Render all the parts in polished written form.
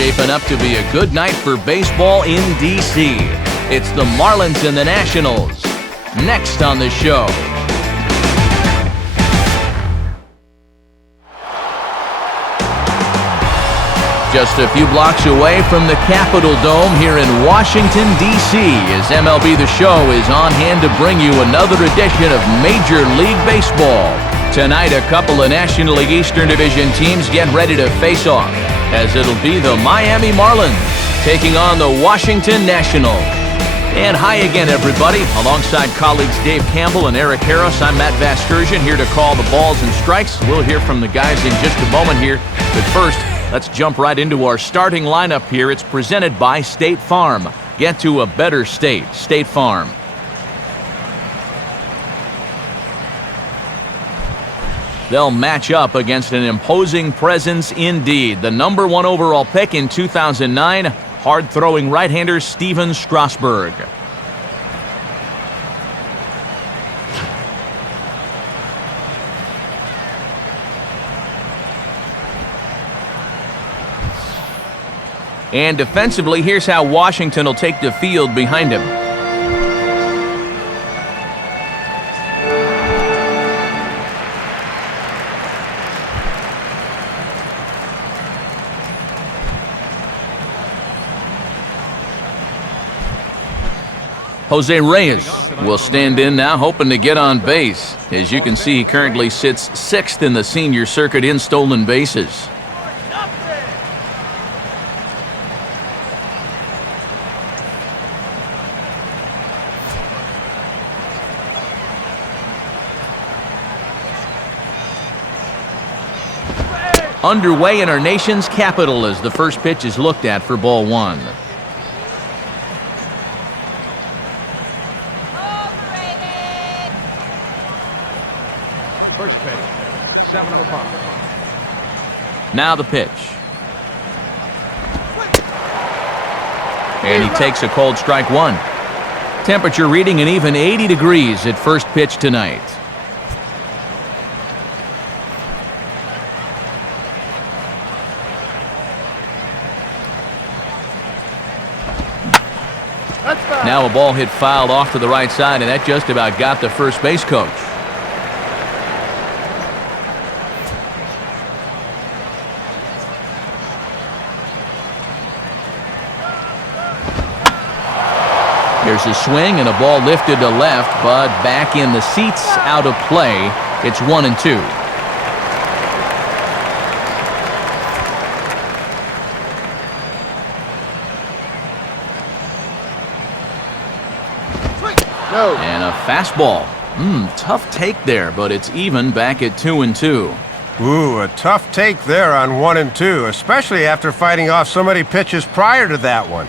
shaping up to be a good night for baseball in D.C. It's the Marlins and the Nationals. Next on the show. Just a few blocks away from the Capitol Dome here in Washington, D.C. as MLB The Show is on hand to bring you another edition of Major League Baseball. Tonight, a couple of National League Eastern Division teams get ready to face off, as it'll be the Miami Marlins taking on the Washington Nationals. And hi again, everybody. Alongside colleagues Dave Campbell and Eric Harris, I'm Matt Vasgersian here to call the balls and strikes. We'll hear from the guys in just a moment here. But first, let's jump right into our starting lineup here. It's presented by State Farm. Get to a better state. State Farm. They'll match up against an imposing presence indeed. The #1 overall pick in 2009, hard-throwing right-hander Steven Strasburg. And defensively, here's how Washington will take the field behind him. Jose Reyes will stand in now, hoping to get on base. As you can see, he currently sits 6th in the senior circuit in stolen bases. Underway in our nation's capital as the first pitch is looked at for ball one. First pitch, 7:05. Now the pitch. And he takes a cold strike one. Temperature reading an even 80 degrees at first pitch tonight. Now a ball hit fouled off to the right side, and that just about got the first base coach. Here's a swing and a ball lifted to left, but back in the seats, out of play. It's 1-2. No. And a fastball. Tough take there, but it's even back at 2-2. Ooh, a tough take there on 1-2, especially after fighting off so many pitches prior to that one.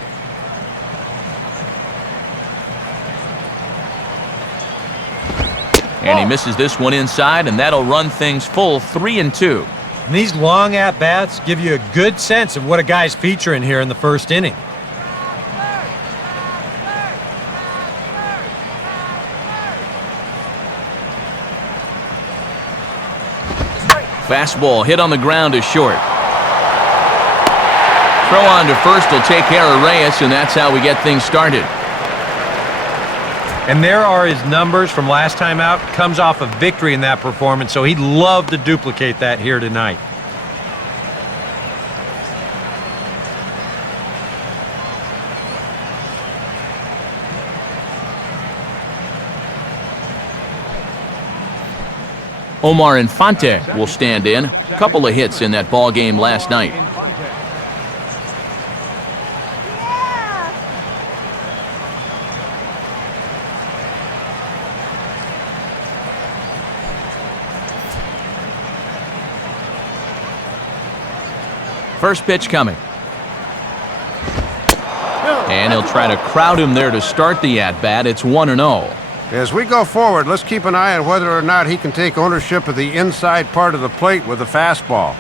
And he misses this one inside, and that'll run things full 3-2. And these long at-bats give you a good sense of what a guy's featuring here in the first inning. Fastball hit on the ground is short. Throw on to first will take care of Reyes, and that's how we get things started. And there are his numbers from last time out. Comes off a victory in that performance, so he'd love to duplicate that here tonight. Omar Infante will stand in. A couple of hits in that ball game last night. First pitch coming. And he'll try to crowd him there to start the at-bat. It's 1-0. As we go forward, let's keep an eye on whether or not he can take ownership of the inside part of the plate with a fastball.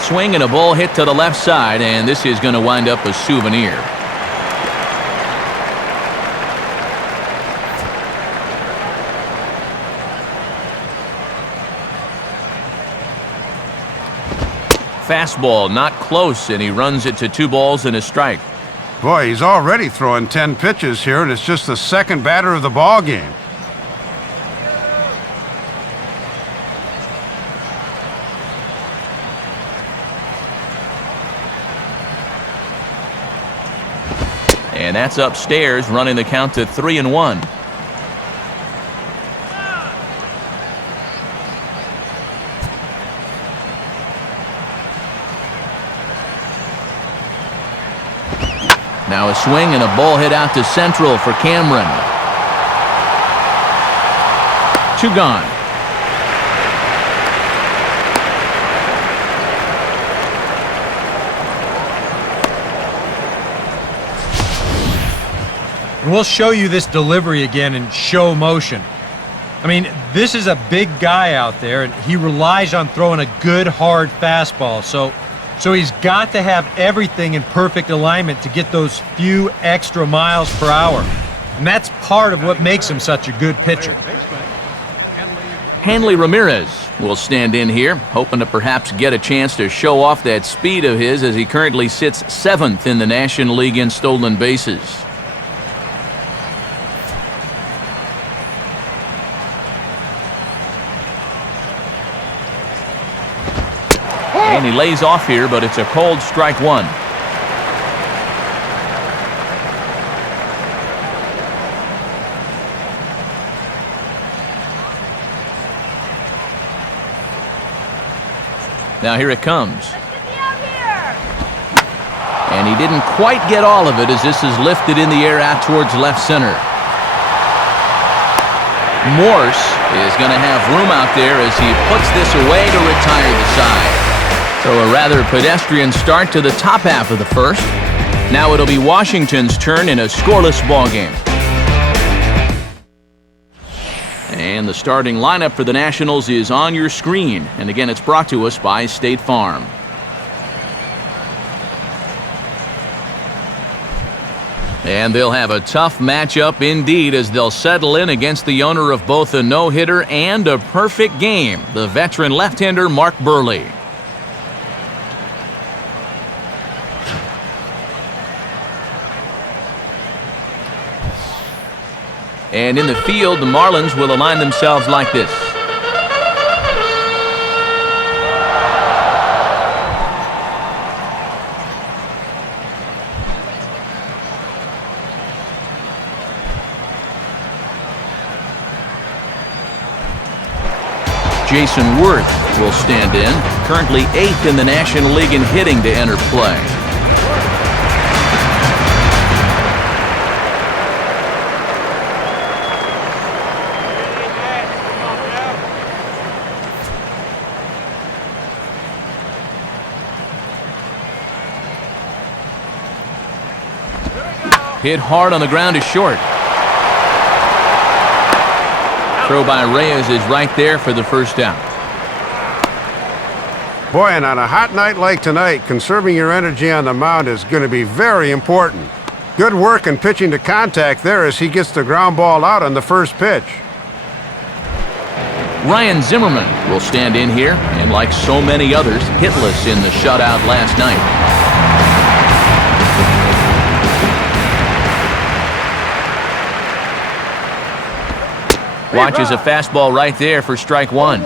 Swing and a ball hit to the left side, and this is going to wind up a souvenir. Fastball not close, and he runs it to 2 balls and a strike. Boy, he's already throwing 10 pitches here, and it's just the second batter of the ball game. And that's upstairs, running the count to 3-1. Now a swing and a ball hit out to central for Cameron. 2 gone. And we'll show you this delivery again in show motion. I mean, this is a big guy out there, and he relies on throwing a good, hard fastball. So he's got to have everything in perfect alignment to get those few extra miles per hour. And that's part of what makes him such a good pitcher. Hanley Ramirez will stand in here, hoping to perhaps get a chance to show off that speed of his as he currently sits 7th in the National League in stolen bases. And he lays off here, but it's a cold strike 1. Now here it comes. And he didn't quite get all of it as this is lifted in the air out towards left center. Morse is going to have room out there as he puts this away to retire the side. So a rather pedestrian start to the top half of the first. Now it'll be Washington's turn in a scoreless ball game. And the starting lineup for the Nationals is on your screen. And again, it's brought to us by State Farm. And they'll have a tough matchup indeed as they'll settle in against the owner of both a no-hitter and a perfect game, the veteran left-hander Mark Burley. And in the field, the Marlins will align themselves like this. Jason Worth will stand in, currently 8th in the National League in hitting to enter play. Hit hard on the ground is short. Throw by Reyes is right there for the first down. Boy, and on a hot night like tonight, conserving your energy on the mound is going to be very important. Good work in pitching to contact there as he gets the ground ball out on the first pitch. Ryan Zimmerman will stand in here, and like so many others, hitless in the shutout last night. Watches a fastball right there for strike 1.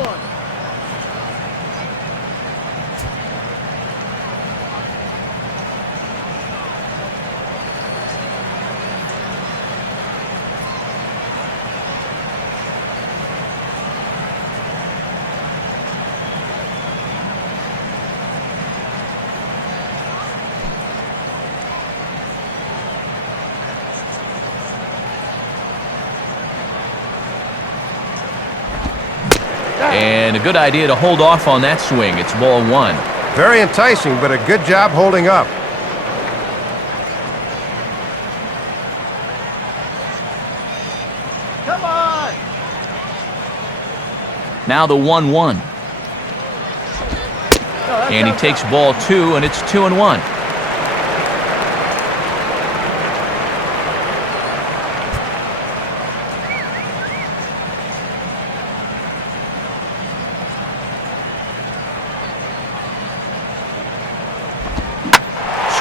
And a good idea to hold off on that swing. It's ball 1. Very enticing, but a good job holding up. Come on! Now the 1-1. And he takes ball 2, and it's 2-1.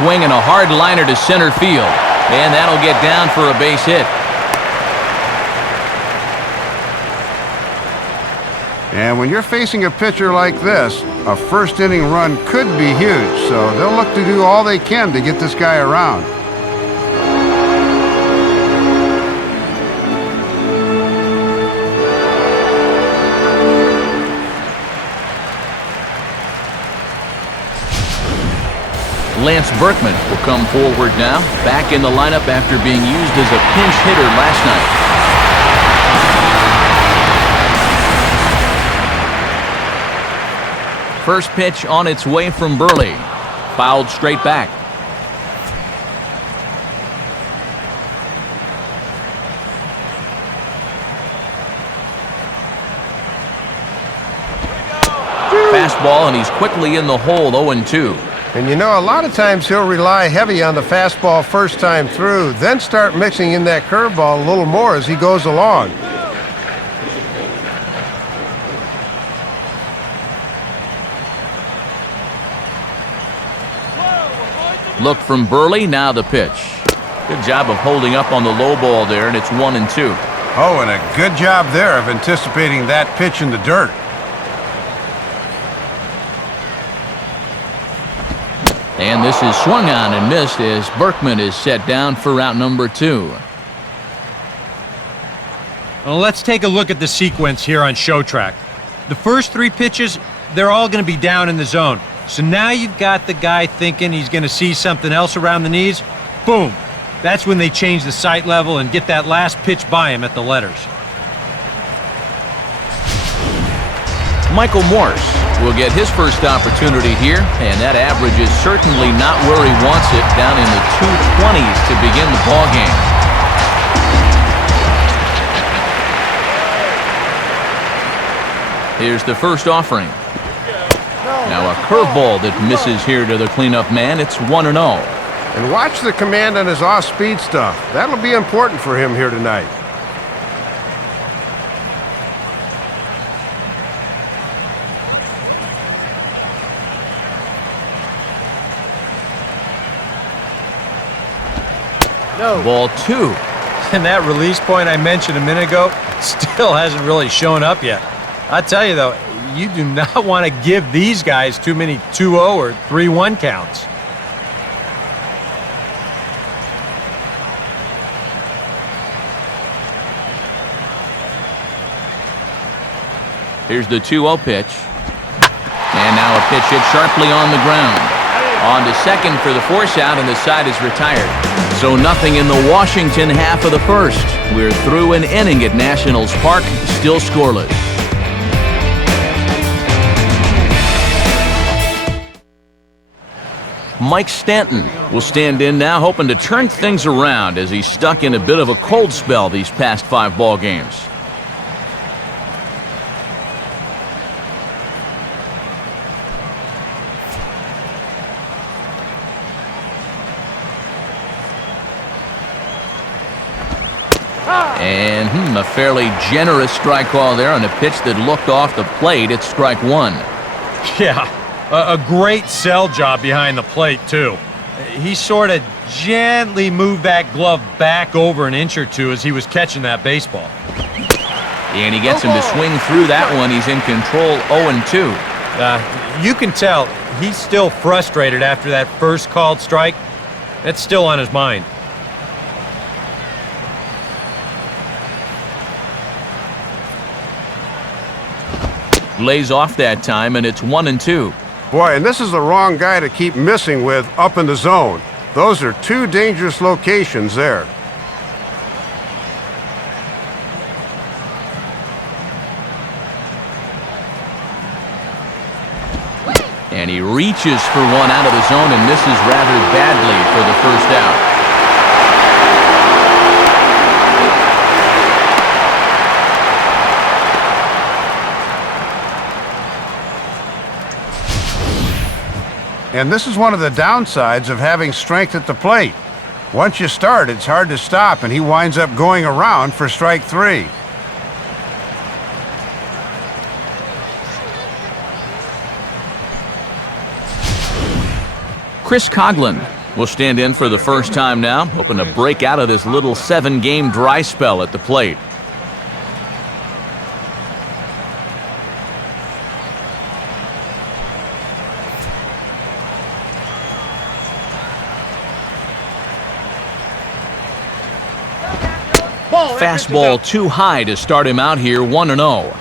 swing and a hard liner to center field. And that'll get down for a base hit. And when you're facing a pitcher like this, a first inning run could be huge, so they'll look to do all they can to get this guy around. Lance Berkman will come forward now, back in the lineup after being used as a pinch hitter last night. First pitch on its way from Burley. Fouled straight back. Fastball, and he's quickly in the hole, 0-2. And you know, a lot of times he'll rely heavy on the fastball first time through, then start mixing in that curveball a little more as he goes along. Look from Burley, now the pitch. Good job of holding up on the low ball there, and it's 1-2. Oh, and a good job there of anticipating that pitch in the dirt. And this is swung on and missed as Berkman is set down for out number 2. Well, let's take a look at the sequence here on Show Track. The first 3 pitches, they're all going to be down in the zone. So now you've got the guy thinking he's going to see something else around the knees. Boom. That's when they change the sight level and get that last pitch by him at the letters. Michael Morse will get his first opportunity here, and that average is certainly not where he wants it, down in the 220s to begin the ballgame. Here's the first offering. Now a curveball that misses here to the cleanup man. It's 1-0. And watch the command on his off-speed stuff. That'll be important for him here tonight. No. Ball 2. And that release point I mentioned a minute ago still hasn't really shown up yet. I tell you, though, you do not want to give these guys too many 2-0 or 3-1 counts. Here's the 2-0 pitch. And now a pitch hit sharply on the ground. On to second for the force out, and the side is retired. So nothing in the Washington half of the first. We're through an inning at Nationals Park, still scoreless. Mike Stanton will stand in now, hoping to turn things around as he's stuck in a bit of a cold spell these past 5 ball games. And a fairly generous strike call there on a pitch that looked off the plate. It's strike 1. Yeah, a great sell job behind the plate, too. He sort of gently moved that glove back over an inch or two as he was catching that baseball. And he gets him to swing through that one. He's in control, 0-2. You can tell he's still frustrated after that first called strike. That's still on his mind. Lays off that time, and it's 1-2. Boy, and this is the wrong guy to keep missing with up in the zone. Those are 2 dangerous locations there. And he reaches for one out of the zone and misses rather badly for the first out. And this is one of the downsides of having strength at the plate. Once you start, it's hard to stop, and he winds up going around for strike 3. Chris Coghlan will stand in for the first time now, hoping to break out of this little 7-game dry spell at the plate. Fastball too high to start him out here, 1-0.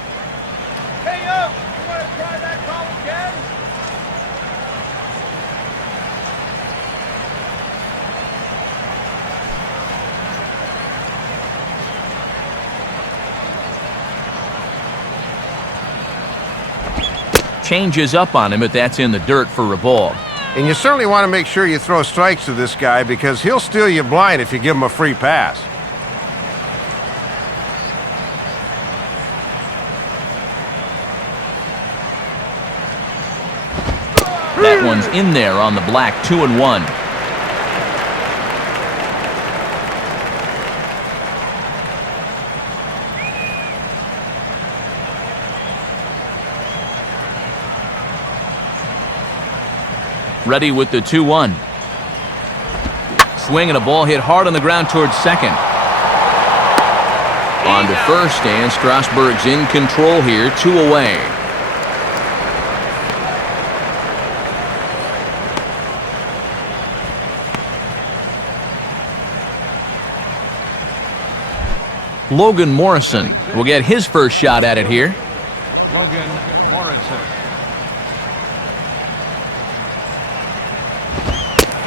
Changes up on him, but that's in the dirt for a ball. And you certainly want to make sure you throw strikes to this guy because he'll steal you blind if you give him a free pass. That one's in there on the black, 2-1. Ready with the 2-1. Swing and a ball hit hard on the ground towards second. On to first, and Strasburg's in control here, 2 away. Logan Morrison will get his first shot at it here. Logan Morrison.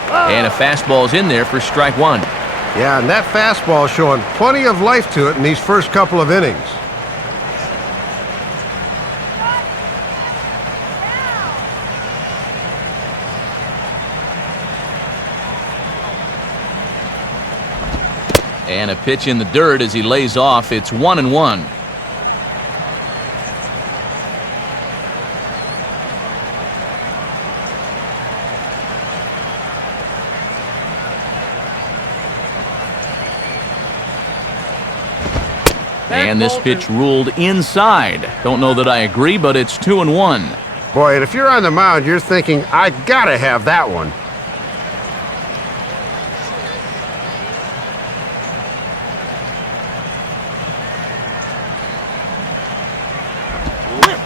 And a fastball's in there for strike 1. Yeah, and that fastball showing plenty of life to it in these first couple of innings. And a pitch in the dirt as he lays off. It's 1-1. And this pitch ruled inside. Don't know that I agree, but it's 2-1. Boy, and if you're on the mound, you're thinking, I gotta have that one.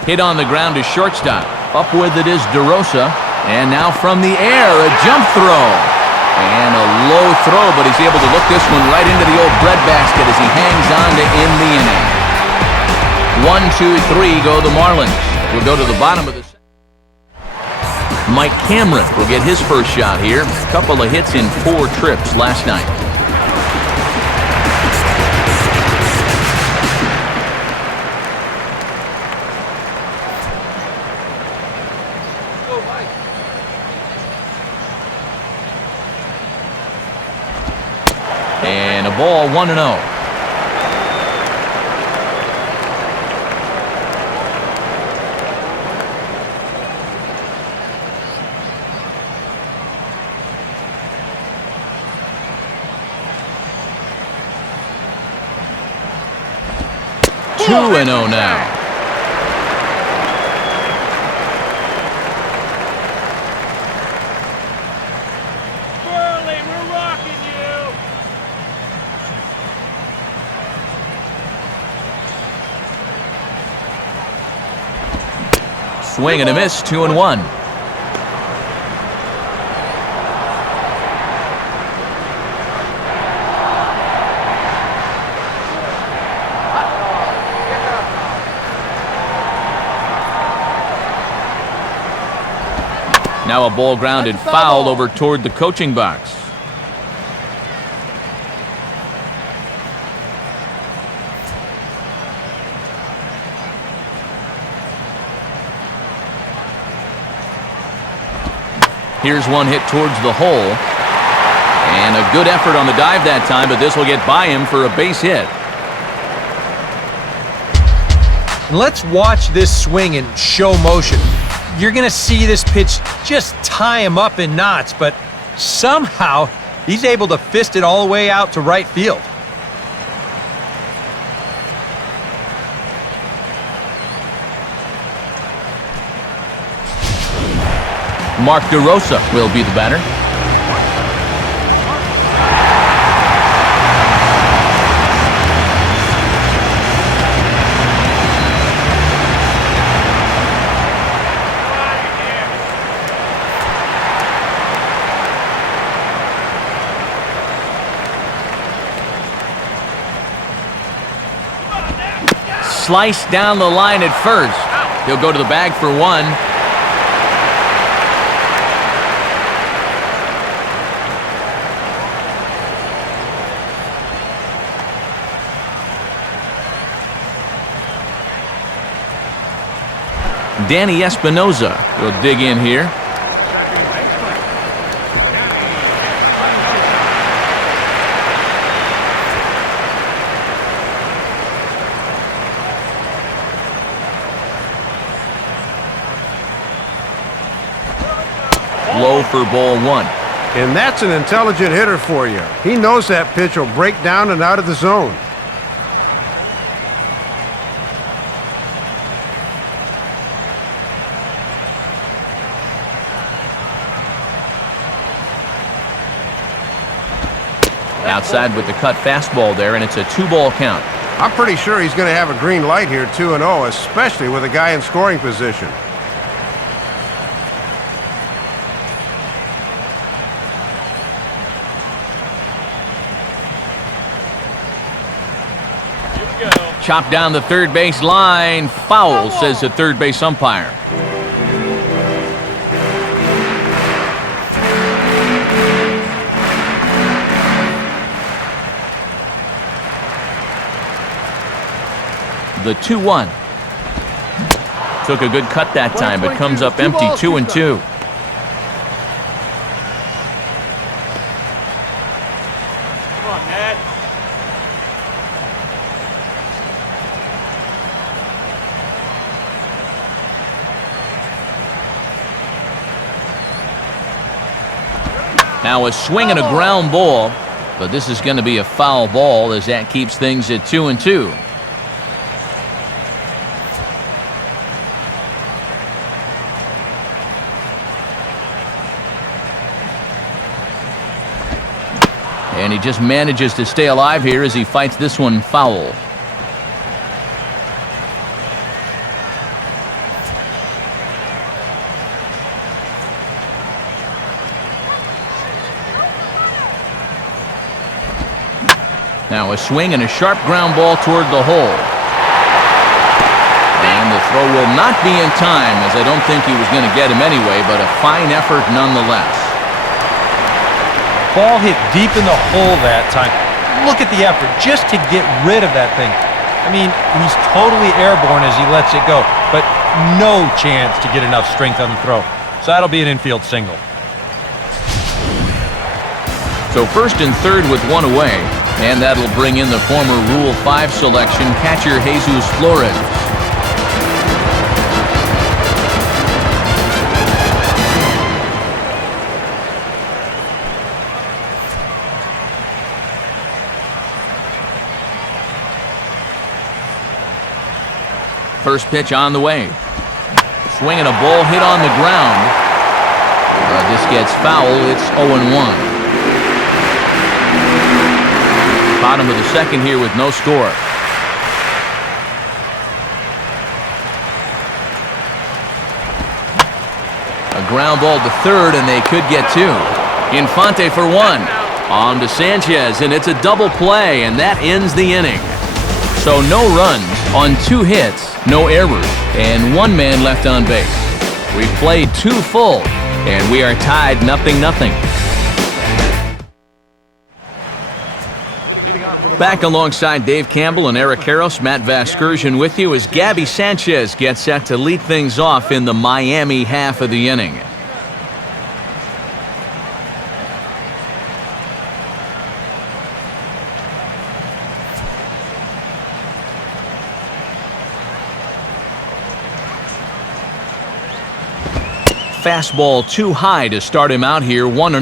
Hit on the ground to shortstop. Up with it is DeRosa. And now from the air, a jump throw. And a low throw, but he's able to look this one right into the old breadbasket as he hangs on to end the inning. 1, 2, 3 go the Marlins. We'll go to the bottom of the second. Mike Cameron will get his first shot here. A couple of hits in 4 trips last night. And a ball, 1-0. Two and 0 now. Swing and a miss, 2-1. Now a ball grounded foul over toward the coaching box. Here's one hit towards the hole. And a good effort on the dive that time, but this will get by him for a base hit. Let's watch this swing in show motion. You're going to see this pitch just tie him up in knots, but somehow he's able to fist it all the way out to right field. Mark DeRosa will be the batter. sliced down the line at first. He'll go to the bag for one. Danny Espinoza will dig in here. Low for ball one. And that's an intelligent hitter for you. He knows that pitch will break down and out of the zone. Outside with the cut fastball there, and it's a 2-ball count. I'm pretty sure he's going to have a green light here, 2-0, especially with a guy in scoring position. Chopped down the third base line. Foul, says the third base umpire. The 2-1. Took a good cut that time, but comes up empty, 2-2. Come on, Ned. Now a swing and a ground ball, but this is going to be a foul ball as that keeps things at 2-2. And he just manages to stay alive here as he fights this one foul. Now a swing and a sharp ground ball toward the hole. And the throw will not be in time, as I don't think he was going to get him anyway, but a fine effort nonetheless. Ball hit deep in the hole that time. Look at the effort just to get rid of that thing. I mean, he's totally airborne as he lets it go, but no chance to get enough strength on the throw. So that'll be an infield single. So first and third with one away, and that'll bring in the former Rule 5 selection, catcher Jesus Flores. First pitch on the way. Swinging a ball hit on the ground. This gets foul. It's 0-1. Bottom of the second here with no score. A ground ball to third, and they could get two. Infante for one. On to Sanchez, and it's a double play, and that ends the inning. So no runs on 2 hits, no errors, and 1 man left on base. We played 2 full, and we are tied 0-0. Back alongside Dave Campbell and Eric Harris, Matt Vasgersian with you as Gabby Sanchez gets set to lead things off in the Miami half of the inning. Fastball too high to start him out here, 1-0.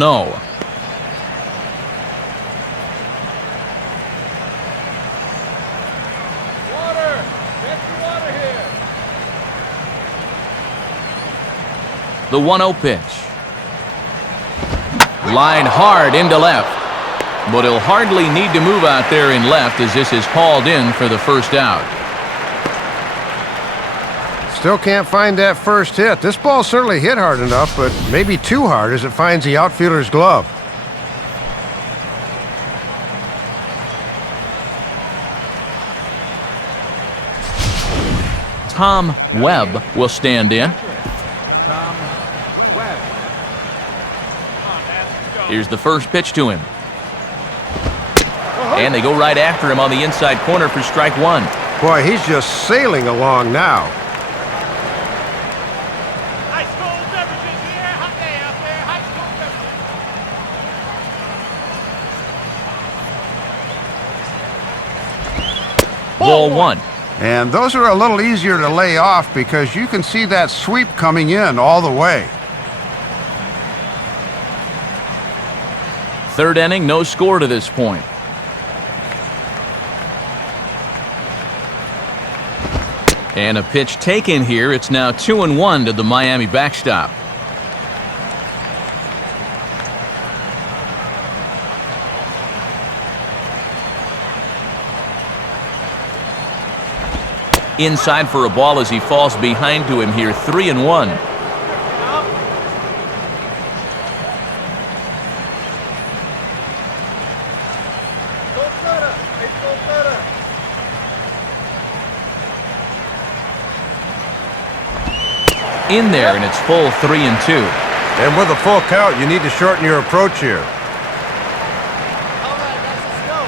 The 1-0 pitch. Line hard into left, but he'll hardly need to move out there in left as this is called in for the first out. Still can't find that first hit. This ball certainly hit hard enough, but maybe too hard as it finds the outfielder's glove. Tom Webb will stand in. Tom Webb. Come on, Ned. Let's go. Here's the first pitch to him. And they go right after him on the inside corner for strike one. Boy, he's just sailing along now. High school beverages here. Hot day out there. High school beverages. Ball one. And those are a little easier to lay off because you can see that sweep coming in all the way. Third inning, no score to this point. And a pitch taken here. It's now 2-1 to the Miami backstop. Inside for a ball as he falls behind to him here, 3-1. In there, and it's full 3-2. And with a full count, you need to shorten your approach here. All right, guys, let's go.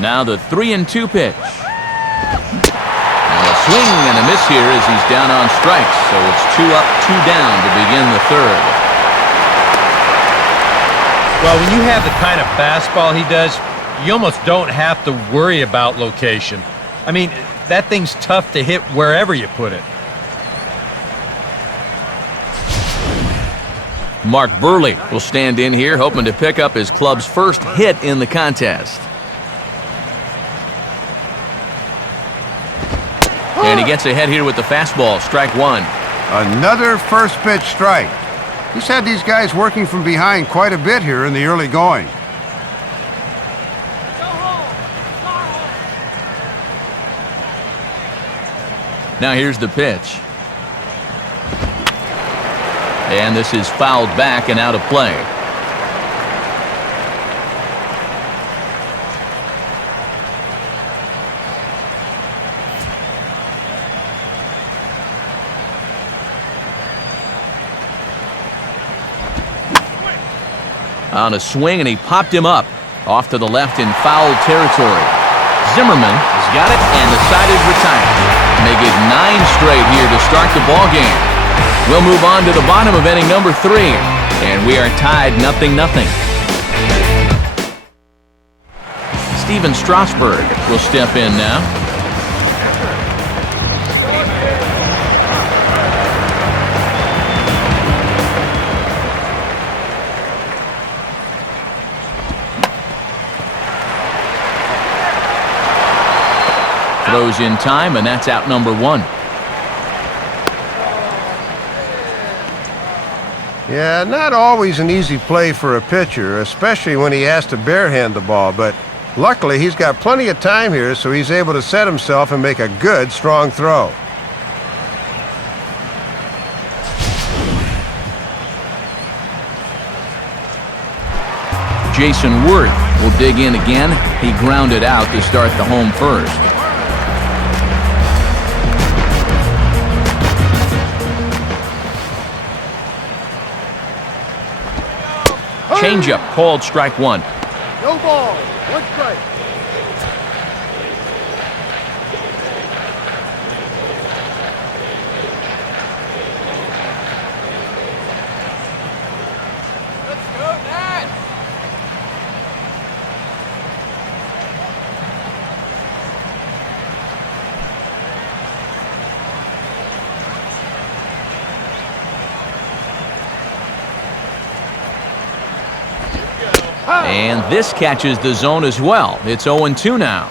Now the 3-2 pitch. And a swing and a miss here as he's down on strikes. So it's 2 up, 2 down to begin the third. Well, when you have the kind of fastball he does, you almost don't have to worry about location. I mean, that thing's tough to hit wherever you put it. Mark Burley will stand in here, hoping to pick up his club's first hit in the contest. And he gets ahead here with the fastball, strike one. Another first pitch strike. He's had these guys working from behind quite a bit here in the early going. Now here's the pitch. And this is fouled back and out of play. On a swing, and he popped him up off to the left in foul territory. Zimmerman has got it and decided retirement. And they get 9 straight here to start the ball game. We'll move on to the bottom of inning number 3, and we are tied 0-0. Steven Strasburg will step in now. Throws in time, and that's out number 1. Yeah, not always an easy play for a pitcher, especially when he has to barehand the ball, but luckily he's got plenty of time here, so he's able to set himself and make a good, strong throw. Jason Worth will dig in again. He grounded out to start the home first. Changeup called strike 1. No ball, 1 strike. Let's go, Ned. And this catches the zone as well. It's 0-2 now.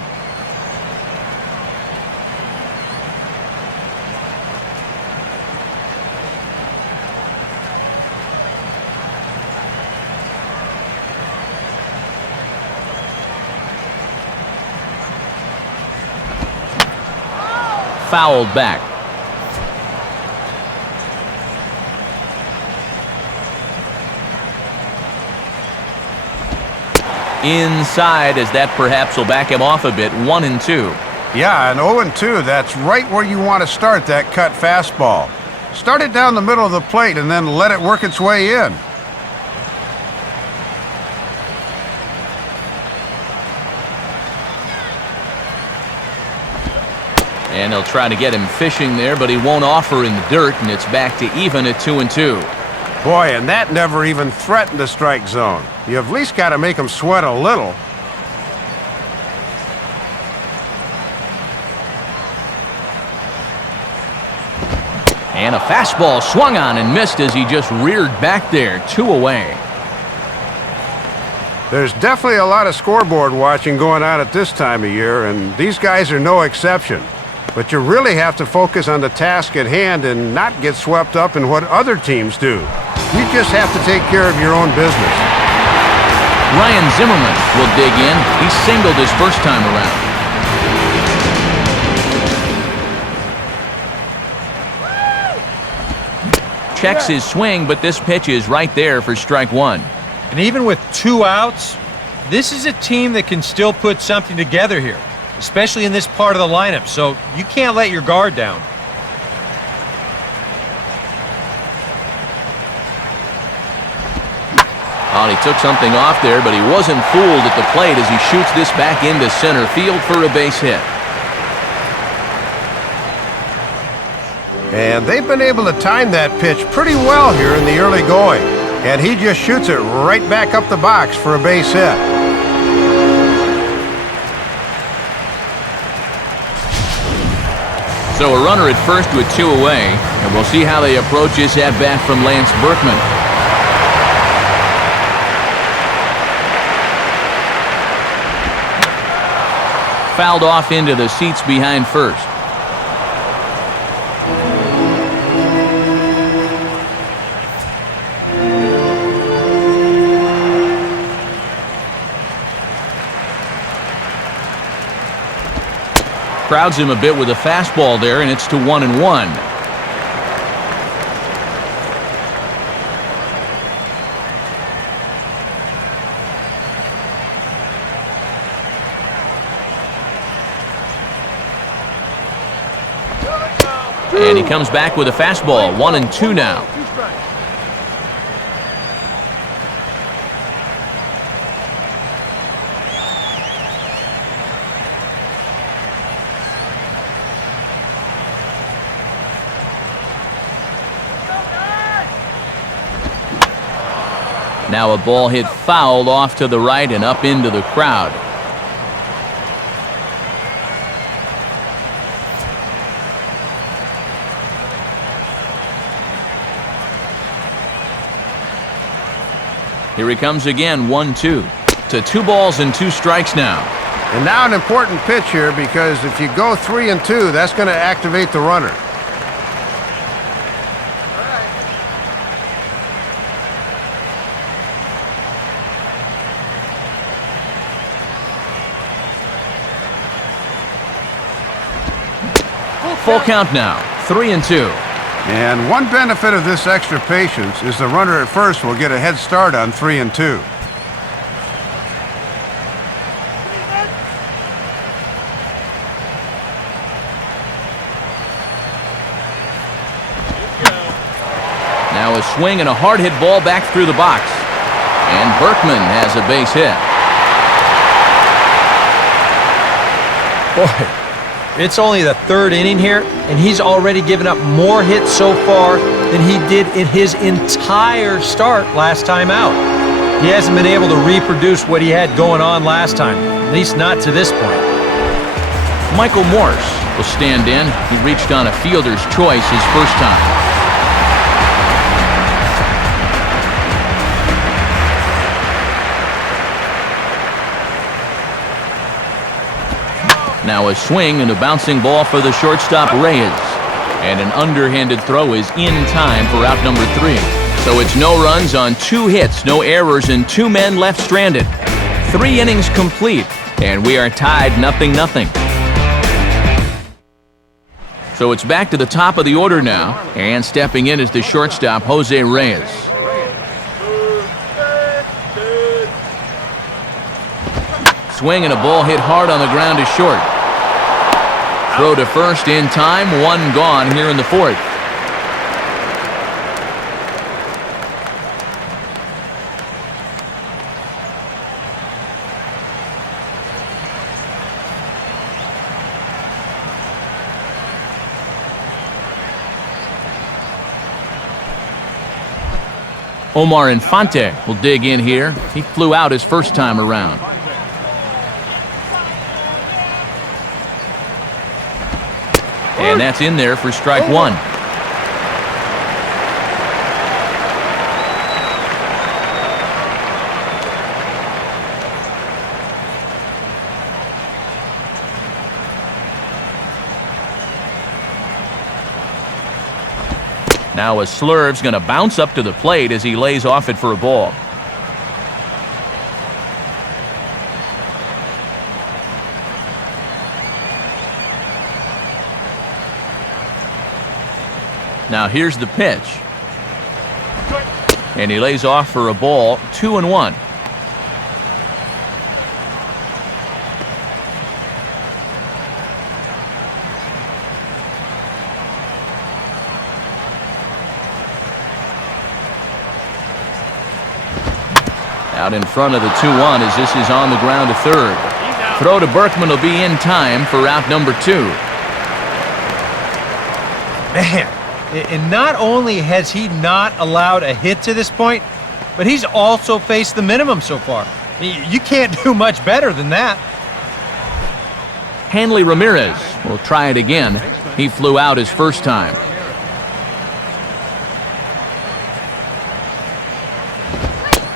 Fouled back. inside, as that perhaps will back him off a bit. 1-2. Yeah, and 0-2, that's right where you want to start that cut fastball. Start it down the middle of the plate and then let it work its way in. And he'll try to get him fishing there, but he won't offer in the dirt, and it's back to even at 2-2. Boy, and that never even threatened the strike zone. You have at least got to make him sweat a little. And a fastball swung on and missed as he just reared back there. 2 away. There's definitely a lot of scoreboard watching going on at this time of year, and these guys are no exception. But you really have to focus on the task at hand and not get swept up in what other teams do. You just have to take care of your own business. Ryan Zimmerman will dig in. He singled his first time around. Checks his swing, but this pitch is right there for strike 1. And even with 2 outs, this is a team that can still put something together here, especially in this part of the lineup, so you can't let your guard down. Well, he took something off there, but he wasn't fooled at the plate as he shoots this back into center field for a base hit. And they've been able to time that pitch pretty well here in the early going. And he just shoots it right back up the box for a base hit. So a runner at first with 2 away, and we'll see how they approach this at-bat from Lance Berkman. Fouled off into the seats behind first. Crowds him a bit with a fastball there, and it's to 1-1. And he comes back with a fastball. 1-2 now. Now a ball hit foul off to the right and up into the crowd. Here he comes again, 1-2. To 2 balls and 2 strikes now. And now an important pitch here, because if you go 3-2, that's going to activate the runner. Full count now, 3-2. And one benefit of this extra patience is the runner at first will get a head start on 3-2. Now a swing and a hard hit ball back through the box. And Berkman has a base hit. Boy, it's only the 3rd inning here, and he's already given up more hits so far than he did in his entire start last time out. He hasn't been able to reproduce what he had going on last time, at least not to this point. Michael Morse will stand in. He reached on a fielder's choice his first time. Now a swing and a bouncing ball for the shortstop Reyes. And an underhanded throw is in time for out number 3. So it's no runs on 2 hits, no errors, and 2 men left stranded. 3 innings complete, and we are tied 0-0. So it's back to the top of the order now, and stepping in is the shortstop Jose Reyes. swing and a ball hit hard on the ground to short. Throw to first in time, one gone here in the fourth. Omar Infante will dig in here. He flew out his first time around. And that's in there for strike one. Now a slurve's going to bounce up to the plate as he lays off it for a ball. Now here's the pitch. And he lays off for a ball, 2-1. Out in front of the 2-1 as this is on the ground to third. Throw to Berkman will be in time for out number 2. Man, and not only has he not allowed a hit to this point, but he's also faced the minimum so far. You can't do much better than that. Hanley Ramirez will try it again. He flew out his first time.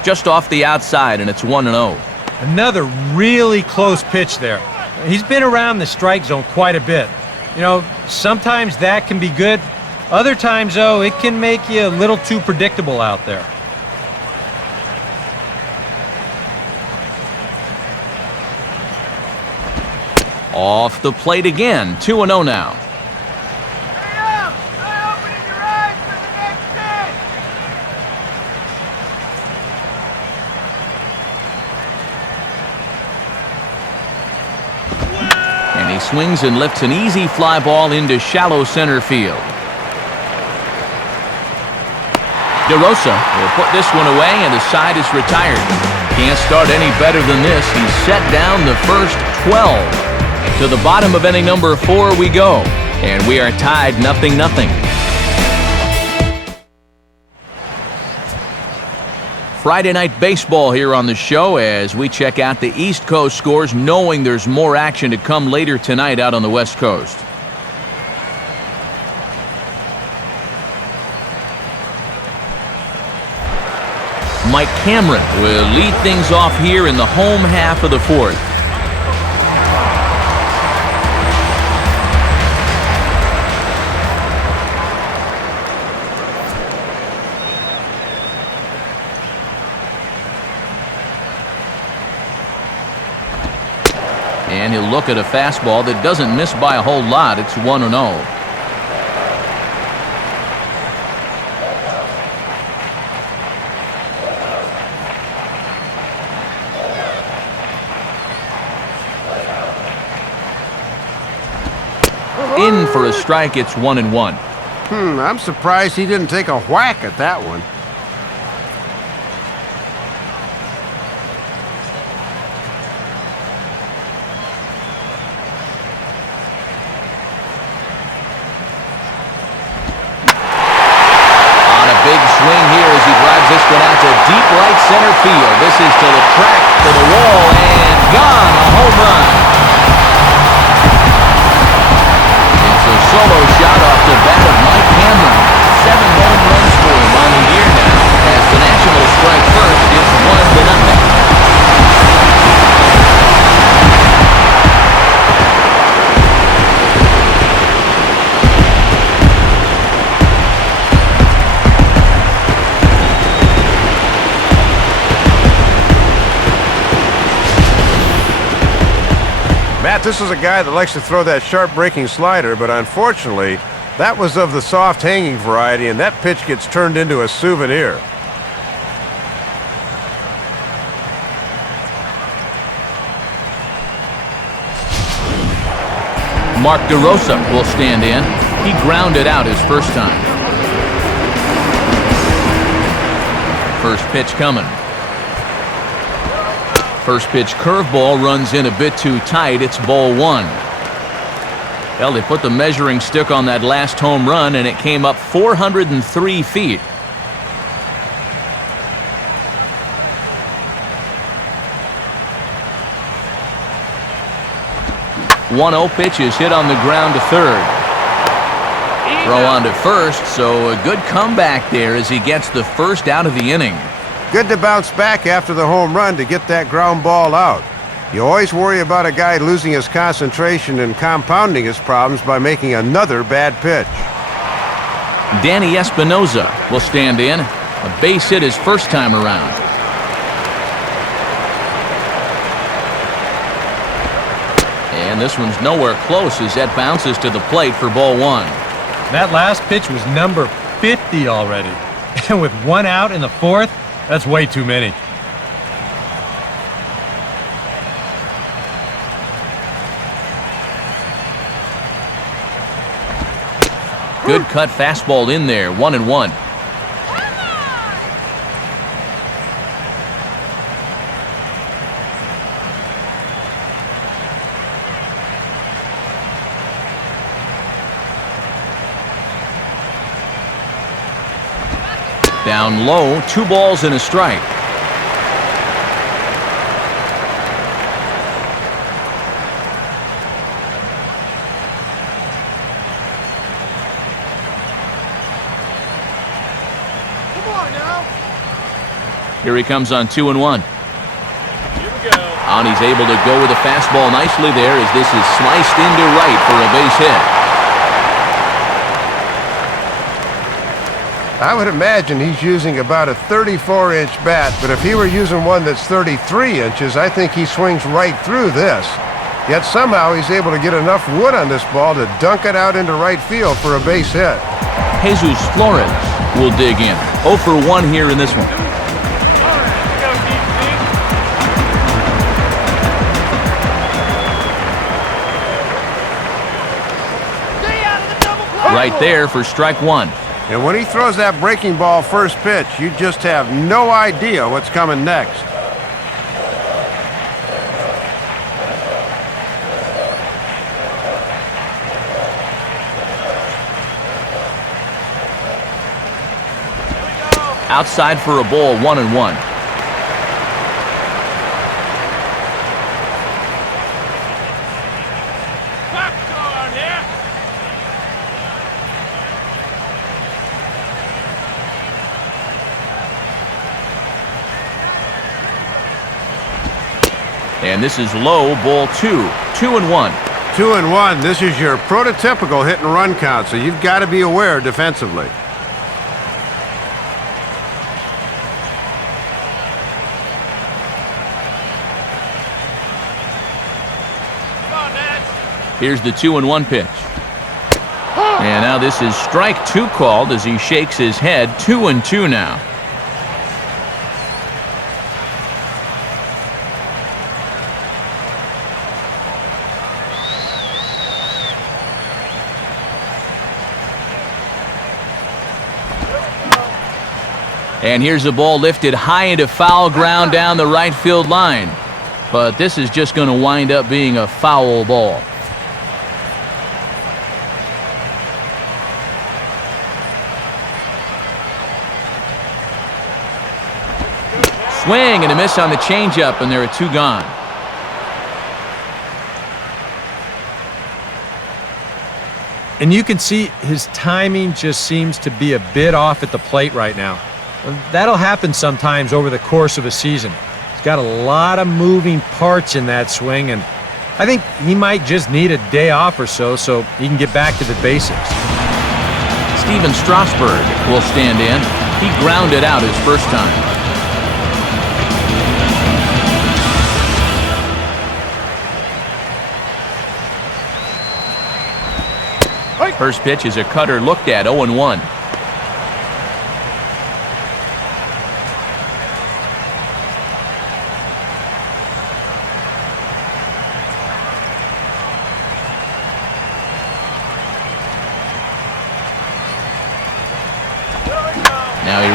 Just off the outside, and it's 1-0. Another really close pitch there. He's been around the strike zone quite a bit. You know, sometimes that can be good. Other times, though, it can make you a little too predictable out there. Off the plate again, 2-0 now. Swings and lifts an easy fly ball into shallow center field. DeRosa will put this one away, and the side is retired. Can't start any better than this. He's set down the first 12. To the bottom of inning number 4 we go, and we are tied 0-0. Friday night baseball here on the show as we check out the East Coast scores, knowing there's more action to come later tonight out on the West Coast. Mike Cameron will lead things off here in the home half of the fourth. And he'll look at a fastball that doesn't miss by a whole lot. It's 1-0. In for a strike, it's 1-1. I'm surprised he didn't take a whack at that one. Deep right center field. This is to the track, to the wall, and gone. A home run. It's a solo shot off the bat of Mike Cameron. 7 home runs for him on the year now, as the Nationals strike first. It's 1-0. Matt, this is a guy that likes to throw that sharp-breaking slider, but unfortunately, that was of the soft-hanging variety, and that pitch gets turned into a souvenir. Mark DeRosa will stand in. He grounded out his first time. First pitch coming. First pitch curveball runs in a bit too tight. It's ball one. Well, they put the measuring stick on that last home run, and it came up 403 feet. .1-0 pitch is hit on the ground to third. Throw on to first, so a good comeback there as he gets the first out of the inning. Good to bounce back after the home run to get that ground ball out. You always worry about a guy losing his concentration and compounding his problems by making another bad pitch. Danny Espinoza will stand in. A base hit his first time around. And this one's nowhere close as that bounces to the plate for ball one. That last pitch was number 50 already. And with one out in the fourth, that's way too many. Good cut fastball in there, 1-1. Down low, 2 balls and a strike. Here he comes on 2-1. Here we go. And he's able to go with a fastball nicely there as this is sliced into right for a base hit. I would imagine he's using about a 34-inch bat, but if he were using one that's 33 inches, I think he swings right through this. Yet somehow he's able to get enough wood on this ball to dunk it out into right field for a base hit. Jesus Flores will dig in. 0 for 1 here in this one. Right there for strike one. And when he throws that breaking ball first pitch, you just have no idea what's coming next. Outside for a ball, 1-1. Popcorn here. And this is low, ball 2. 2-1. 2-1. This is your prototypical hit and run count, so you've got to be aware defensively. Here's the 2-1 pitch. And now this is strike 2 called as he shakes his head. 2-2 now. And here's a ball lifted high into foul ground down the right field line. But this is just going to wind up being a foul ball. Swing and a miss on the changeup, and there are 2 gone. And you can see his timing just seems to be a bit off at the plate right now. That'll happen sometimes over the course of a season. He's got a lot of moving parts in that swing, and I think he might just need a day off or so he can get back to the basics. Steven Strasburg will stand in. He grounded out his first time. First pitch is a cutter looked at, 0-1.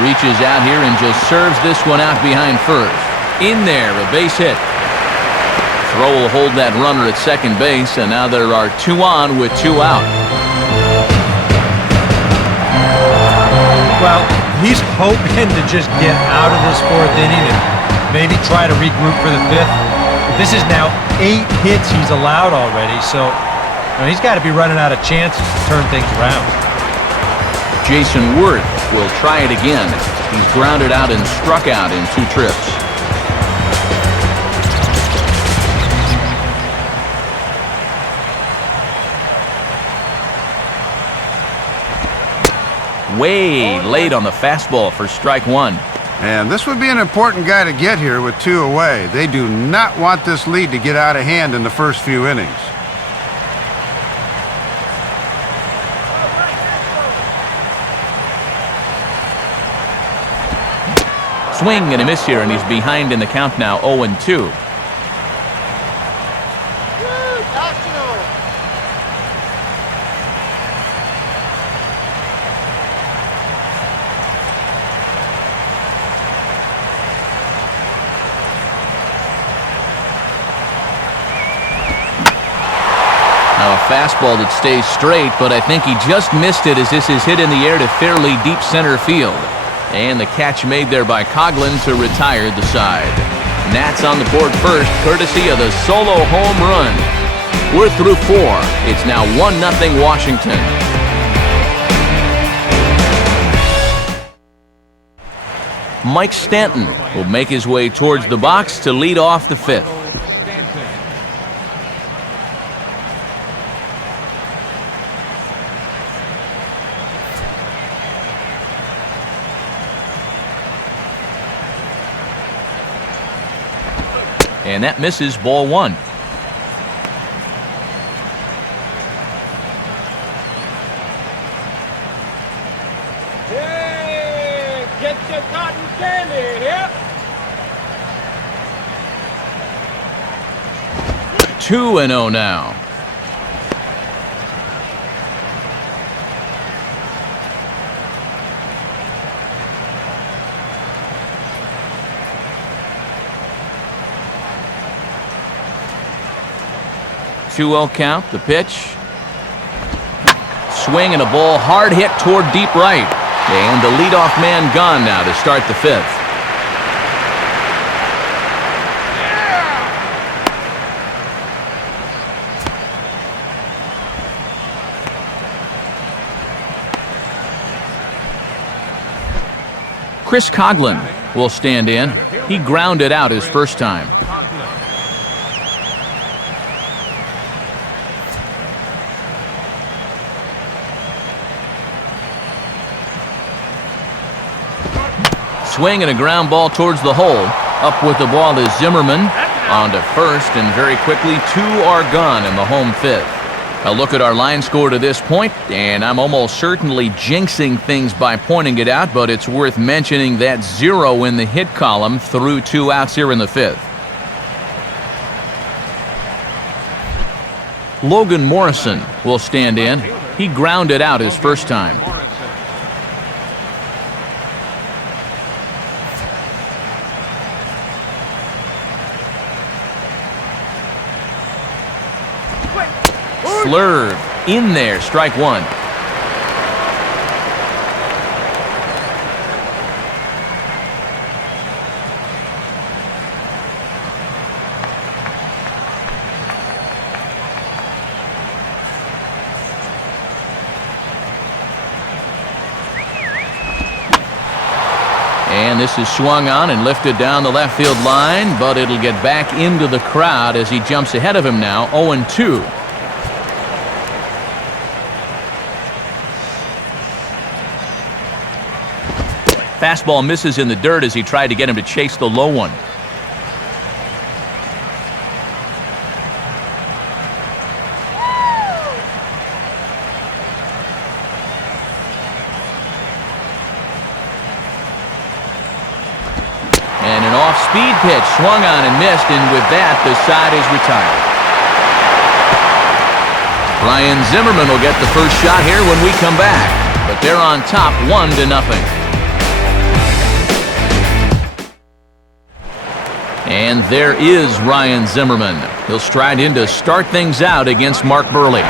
reaches out here and just serves this one out behind first. In there, a base hit. Throw will hold that runner at second base, and now there are 2 on with 2 out. Well, he's hoping to just get out of this 4th inning and maybe try to regroup for the 5th. But this is now 8 hits he's allowed already, so he's got to be running out of chances to turn things around. Jason Worth will try it again. He's grounded out and struck out in 2 trips. Way late on the fastball for strike 1. And this would be an important guy to get here with 2 away. They do not want this lead to get out of hand in the first few innings. Swing and a miss here, and he's behind in the count now, 0-2. Now a fastball that stays straight, but I think he just missed it as this is hit in the air to fairly deep center field. And the catch made there by Coughlin to retire the side. Nats on the board first, courtesy of the solo home run. We're through 4. It's now 1-0 Washington. Mike Stanton will make his way towards the box to lead off the 5th. And that misses, ball 1. Hey, get your cotton candy here. 2-0 now. Two-0 count, the pitch. Swing and a ball hard hit toward deep right. And the leadoff man gone now to start the 5th. Chris Coughlin will stand in. He grounded out his first time. Swing and a ground ball towards the hole. Up with the ball is Zimmerman. On to first, and very quickly 2 are gone in the home 5th. A look at our line score to this point, and I'm almost certainly jinxing things by pointing it out, but it's worth mentioning that 0 in the hit column through 2 outs here in the 5th. Logan Morrison will stand in. He grounded out his first time. Slurve in there, strike 1. And this is swung on and lifted down the left field line, but it'll get back into the crowd as he jumps ahead of him now, 0-2. Fastball misses in the dirt as he tried to get him to chase the low one. And an off-speed pitch swung on and missed, and with that, the side is retired. Ryan Zimmerman will get the first shot here when we come back, but they're on top 1-0. And there is Ryan Zimmerman. He'll stride in to start things out against Mark Burley.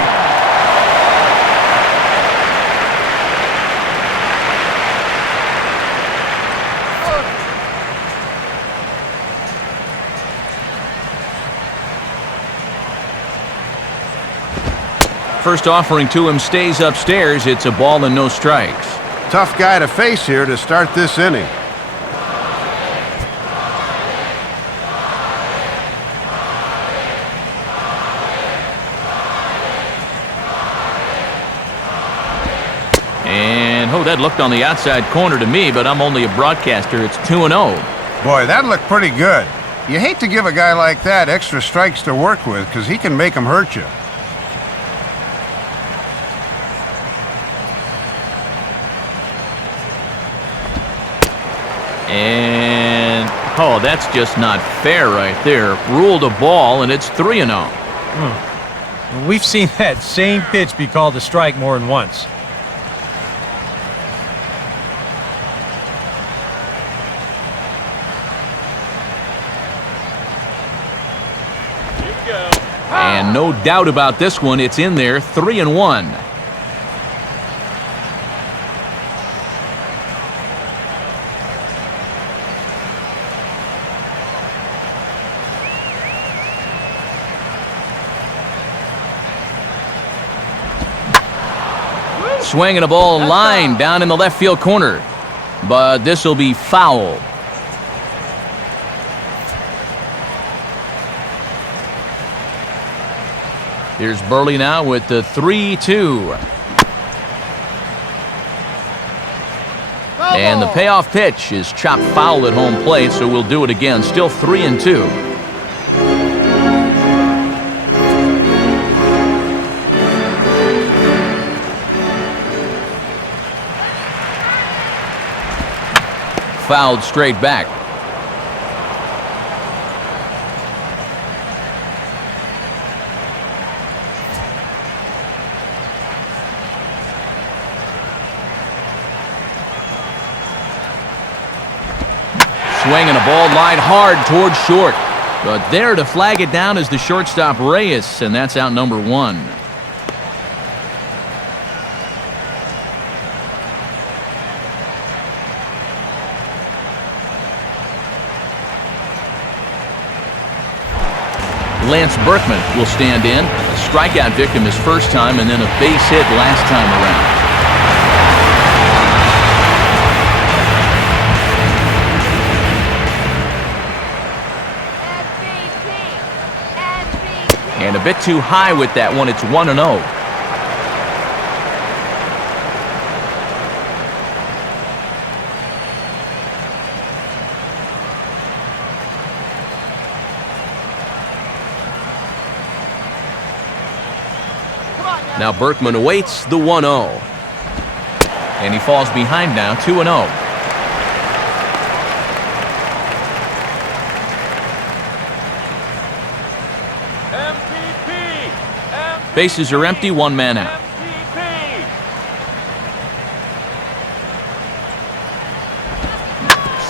First offering to him stays upstairs. It's a ball and no strikes. Tough guy to face here to start this inning. And, oh, that looked on the outside corner to me, but I'm only a broadcaster. It's 2-0. Boy, that looked pretty good. You hate to give a guy like that extra strikes to work with because he can make them hurt you. And, oh, that's just not fair right there. Ruled a ball, and it's 3-0. We've seen that same pitch be called a strike more than once. Here we go. And no doubt about this one, it's in there, 3-1. Swinging a ball line down in the left field corner. But this will be foul. Here's Burley now with the 3-2. And the payoff pitch is chopped foul at home plate, so we'll do it again. Still 3-2. Fouled straight back. Swinging a ball line hard towards short. But there to flag it down is the shortstop Reyes, and that's out number 1. Lance Berkman will stand in. A strikeout victim his first time, and then a base hit last time around. And a bit too high with that one. It's 1-0. Now Berkman awaits the 1-0. And he falls behind now, 2-0. MVP. Bases are empty, 1 man out. MVP.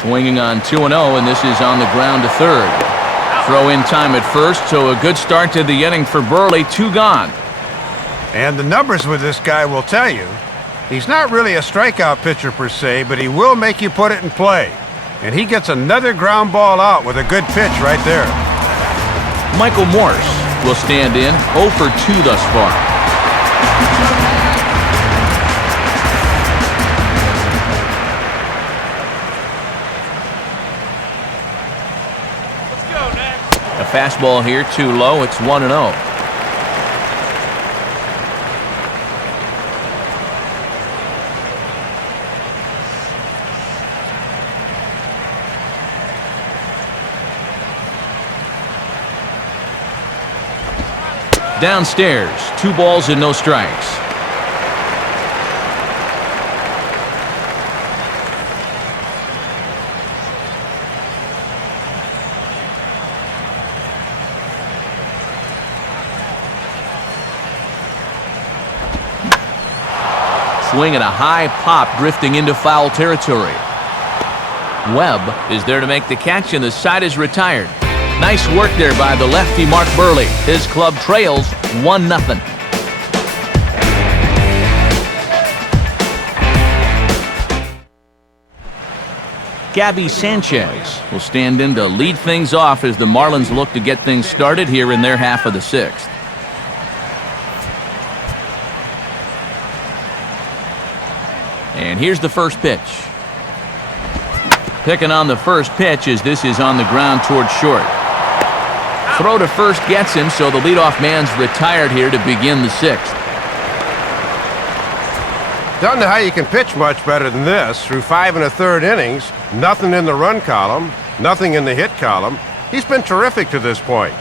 Swinging on 2-0, and this is on the ground to third. Throw in time at first, so a good start to the inning for Burley, 2 gone. And the numbers with this guy will tell you, he's not really a strikeout pitcher per se, but he will make you put it in play. And he gets another ground ball out with a good pitch right there. Michael Morse will stand in, 0 for 2 thus far. Let's go next. A fastball here, too low. It's 1-0. Downstairs, 2 balls and no strikes. Swing and a high pop drifting into foul territory. Webb is there to make the catch, and the side is retired. Nice work there by the lefty Mark Burley. His club trails 1-0. Gabby Sanchez will stand in to lead things off as the Marlins look to get things started here in their half of the sixth. And here's the first pitch. Picking on the first pitch as this is on the ground towards short. Throw to first gets him, so the leadoff man's retired here to begin the sixth. Don't know how you can pitch much better than this. Through 5 1/3 innings, nothing in the run column, nothing in the hit column. He's been terrific to this point.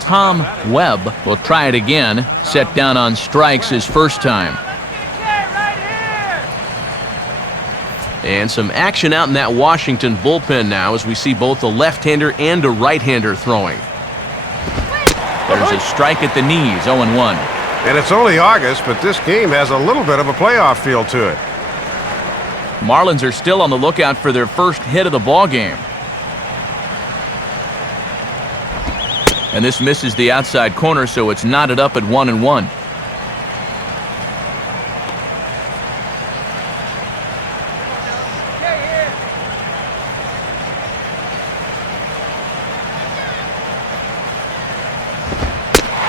Tom Webb will try it again. Set down on strikes his first time. And some action out in that Washington bullpen now as we see both a left-hander and a right-hander throwing. There's a strike at the knees, 0-1. And it's only August, but this game has a little bit of a playoff feel to it. Marlins are still on the lookout for their first hit of the ball game. And this misses the outside corner, so it's knotted up at 1-1.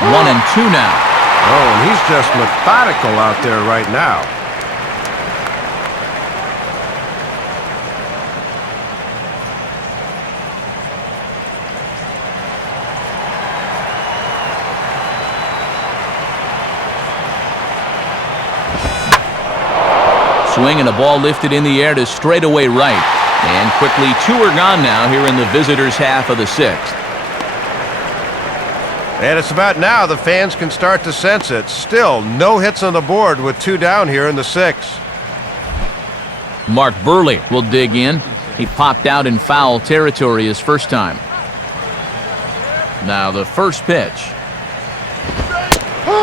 One and two now. Oh, and he's just methodical out there right now. Swing and a ball lifted in the air to straightaway right. And quickly 2 are gone now here in the visitors' half of the sixth. And it's about now the fans can start to sense it. Still, no hits on the board with 2 down here in the sixth. Mark Burley will dig in. He popped out in foul territory his first time. Now the first pitch.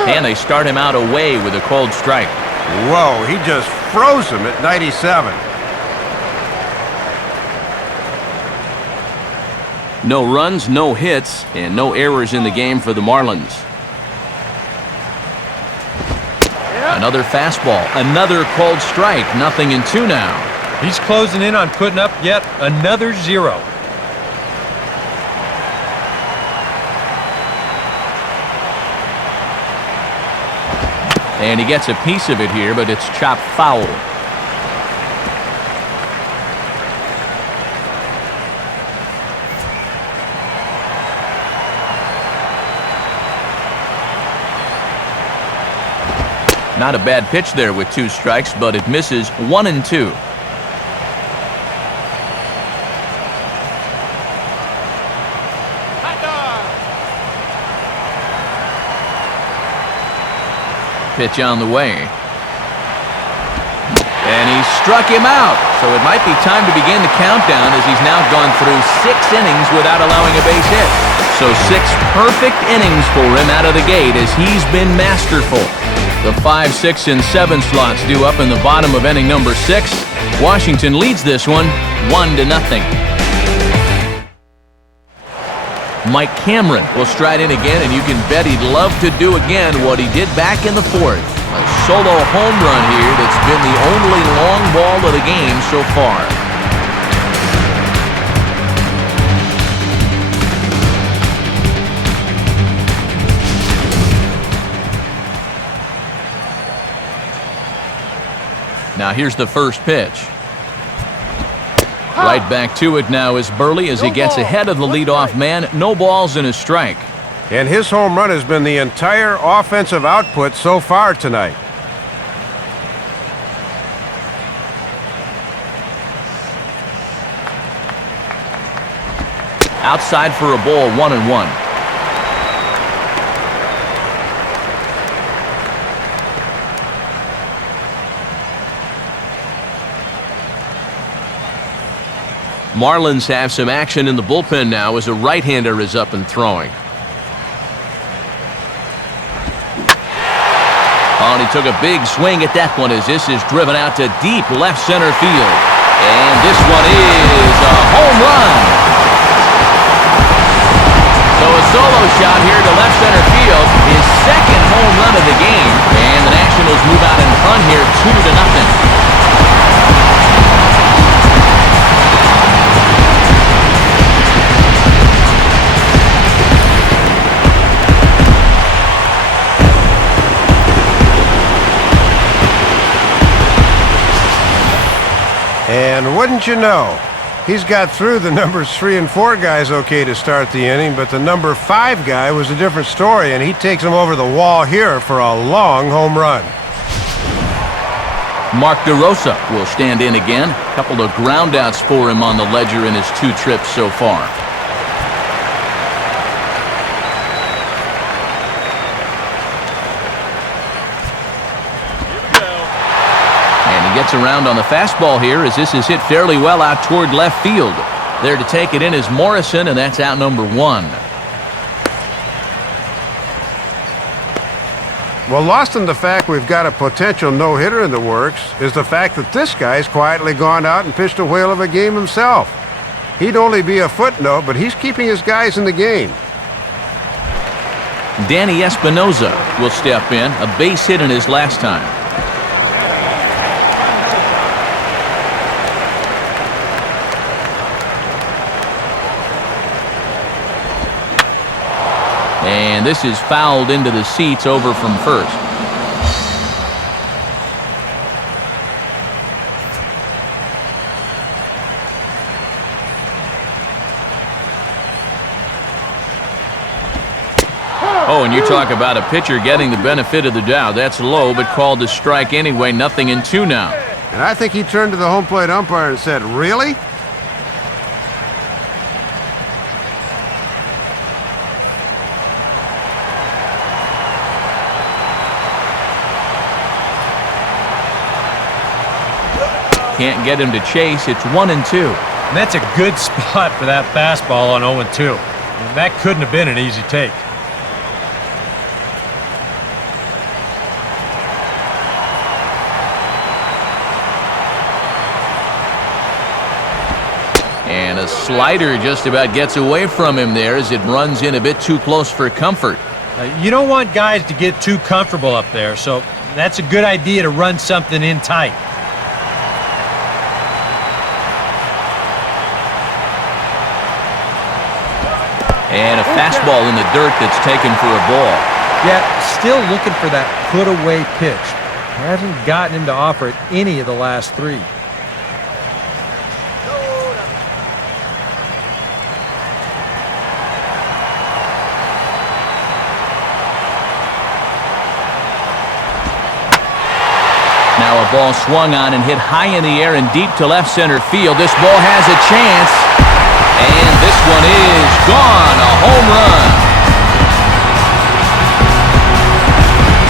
And they start him out away with a called strike. Whoa, he just froze him at 97. No runs, no hits, and no errors in the game for the Marlins. Another fastball, another called strike, 0-2 now. He's closing in on putting up yet another 0. And he gets a piece of it here, but it's chopped foul. Not a bad pitch there with 2 strikes, but it misses 1-2. Hot dog. Pitch on the way. And he struck him out. So it might be time to begin the countdown as he's now gone through 6 innings without allowing a base hit. So 6 perfect innings for him out of the gate as he's been masterful. The 5, 6, and 7 slots due up in the bottom of inning number 6. Washington leads this one 1-0. Mike Cameron will stride in again, and you can bet he'd love to do again what he did back in the 4th. A solo home run here that's been the only long ball of the game so far. Now here's the first pitch. Right back to it now is Burley as he gets ahead of the leadoff man. No balls and a strike. And his home run has been the entire offensive output so far tonight. Outside for a ball, 1-1. Marlins have some action in the bullpen now as a right-hander is up and throwing. Oh, and he took a big swing at that one as this is driven out to deep left center field. And this one is a home run. So a solo shot here to left center field, his second home run of the game, and the Nationals move out in front here 2-0. And wouldn't you know, he's got through the numbers 3 and 4 guys okay to start the inning, but the number 5 guy was a different story, and he takes him over the wall here for a long home run. Mark DeRosa will stand in again. A couple of groundouts for him on the ledger in his 2 trips so far. Gets around on the fastball here as this is hit fairly well out toward left field. There to take it in is Morrison, and that's out number 1. Well, lost in the fact we've got a potential no-hitter in the works is the fact that this guy's quietly gone out and pitched a whale of a game himself. He'd only be a footnote, but he's keeping his guys in the game. Danny Espinoza will step in, a base hit in his last time. And this is fouled into the seats over from first. Oh, and you talk about a pitcher getting the benefit of the doubt. That's low, but called a strike anyway. 0-2 now. And I think he turned to the home plate umpire and said, "Really?" Can't get him to chase. It's 1-2. And that's a good spot for that fastball on 0-2. And that couldn't have been an easy take. And a slider just about gets away from him there as it runs in a bit too close for comfort. You don't want guys to get too comfortable up there, so that's a good idea to run something in tight. And a fastball in the dirt that's taken for a ball. Yeah, still looking for that put-away pitch. Hasn't gotten him to offer it any of the last 3. Now a ball swung on and hit high in the air and deep to left center field. This ball has a chance. And this one is gone, a home run.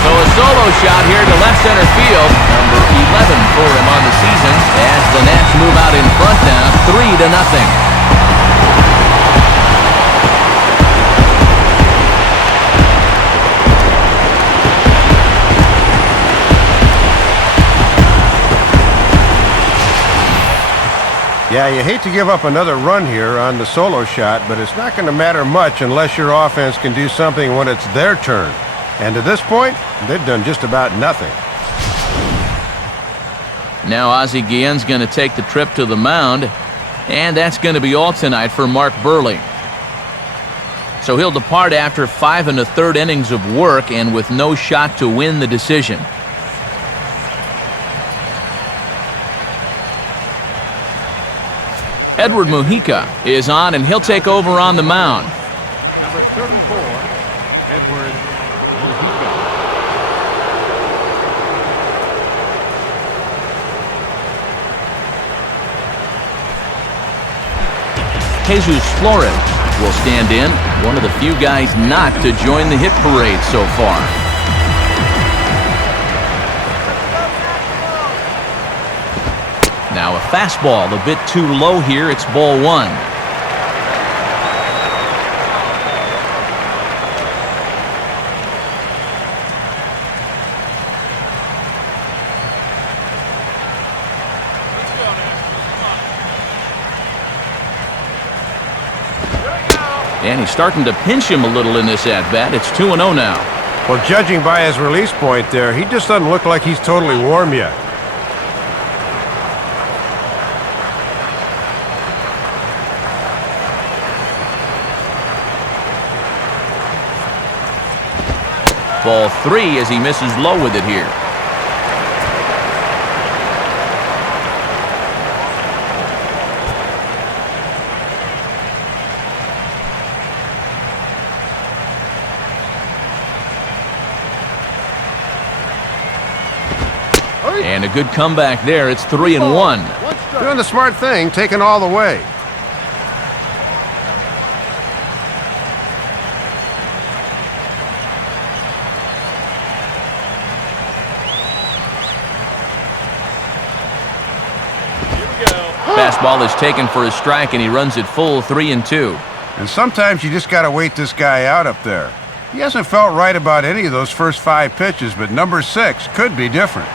So a solo shot here to left center field, number 11 for him on the season, as the Nats move out in front now, 3-0. Yeah, you hate to give up another run here on the solo shot, but it's not going to matter much unless your offense can do something when it's their turn. And to this point, they've done just about nothing. Now Ozzie Guillen's going to take the trip to the mound, and that's going to be all tonight for Mark Buehrle. So he'll depart after 5 1/3 innings of work and with no shot to win the decision. Edward Mujica is on, and he'll take over on the mound. Number 34, Edward Mujica. Jesus Flores will stand in, one of the few guys not to join the hit parade so far. Now a fastball a bit too low here. It's ball 1. And he's starting to pinch him a little in this at-bat. It's 2-0 now. Well, judging by his release point there, he just doesn't look like he's totally warm yet. Ball 3 as he misses low with it here. And a good comeback there. It's 3-1. Doing the smart thing, taking all the way. Fastball is taken for a strike, and he runs it full 3-2. And sometimes you just got to wait this guy out up there. He hasn't felt right about any of those first 5 pitches, but number 6 could be different.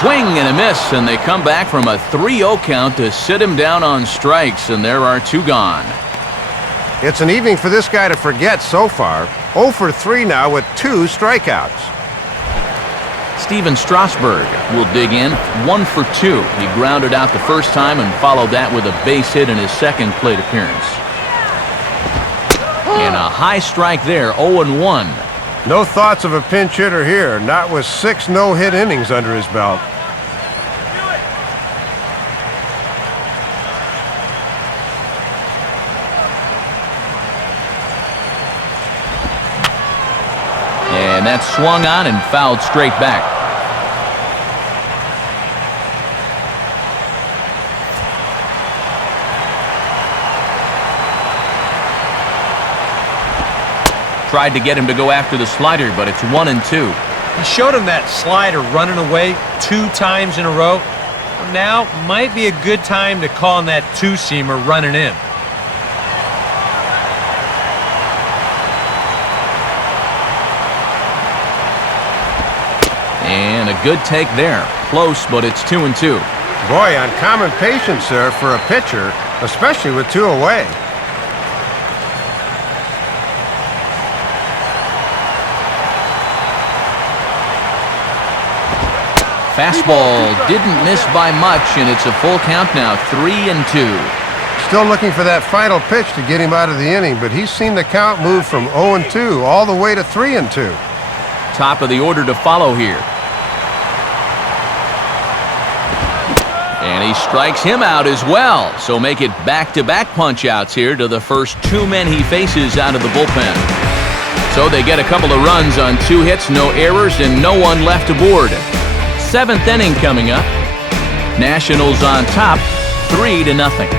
Swing and a miss, and they come back from a 3-0 count to sit him down on strikes, and there are 2 gone. It's an evening for this guy to forget so far. 0 for 3 now with 2 strikeouts. Steven Strasburg will dig in, 1 for 2. He grounded out the first time and followed that with a base hit in his second plate appearance. And a high strike there, 0-1. No thoughts of a pinch hitter here, not with 6 no-hit innings under his belt. And that's swung on and fouled straight back. Tried to get him to go after the slider, but it's 1-2. He showed him that slider running away 2 times in a row. Now might be a good time to call on that 2-seamer running in. And a good take there. Close, but it's 2-2. Boy, uncommon patience there for a pitcher, especially with 2 away. Fastball didn't miss by much, and it's a full count now, 3-2. Still looking for that final pitch to get him out of the inning, but he's seen the count move from 0-2 all the way to 3-2. Top of the order to follow here. And he strikes him out as well. So make it back-to-back punch-outs here to the first 2 men he faces out of the bullpen. So they get a couple of runs on 2 hits, no errors, and no one left aboard. 7th inning coming up. Nationals on top, 3-0.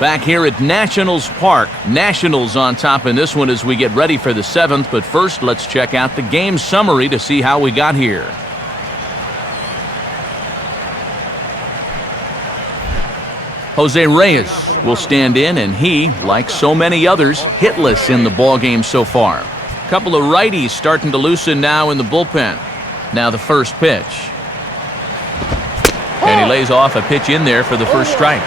Back here at Nationals Park. Nationals on top in this one as we get ready for the 7th. But first, let's check out the game summary to see how we got here. Jose Reyes will stand in, and he, like so many others, hitless in the ballgame so far. Couple of righties starting to loosen now in the bullpen. Now the first pitch. And he lays off a pitch in there for the first strike.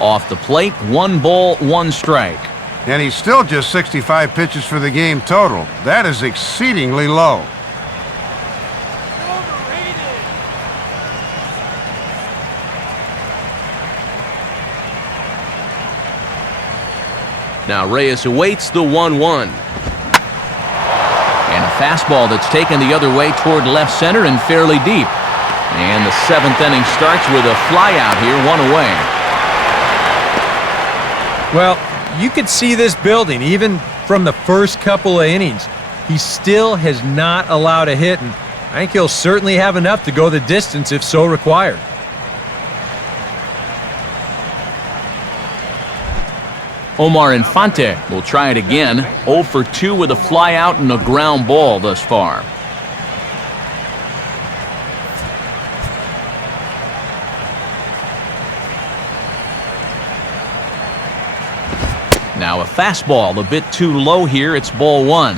Off the plate, 1 ball, 1 strike. And he's still just 65 pitches for the game total. That is exceedingly low. Now Reyes awaits the 1-1. And a fastball that's taken the other way toward left center and fairly deep. And the 7th inning starts with a flyout here, 1 away. Well, you could see this building even from the first couple of innings. He still has not allowed a hit, and I think he'll certainly have enough to go the distance if so required. Omar Infante will try it again. 0 for 2 with a flyout and a ground ball thus far. now. A fastball a bit too low here. It's ball one.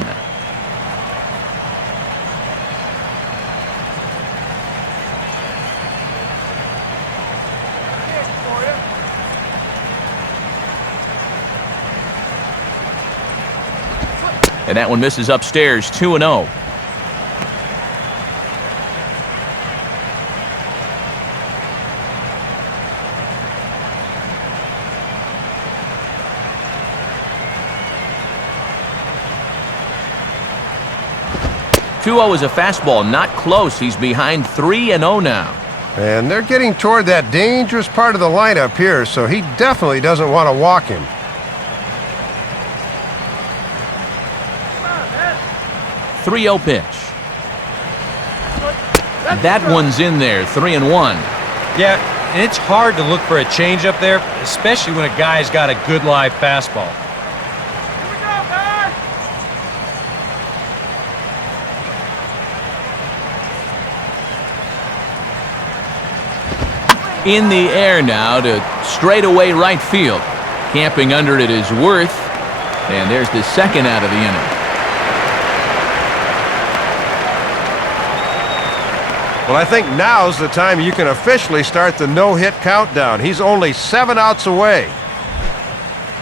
And that one misses upstairs, 2-0. Is a fastball, not close. He's behind 3-0 now. And they're getting toward that dangerous part of the lineup here, so he definitely doesn't want to walk him. 3-0 pitch. That one's in there, 3-1. Yeah, and it's hard to look for a changeup there, especially when a guy's got a good live fastball. In the air now to straightaway right field. Camping under it is Worth. And there's the second out of the inning. Well, I think now's the time you can officially start the no-hit countdown. He's only 7 outs away.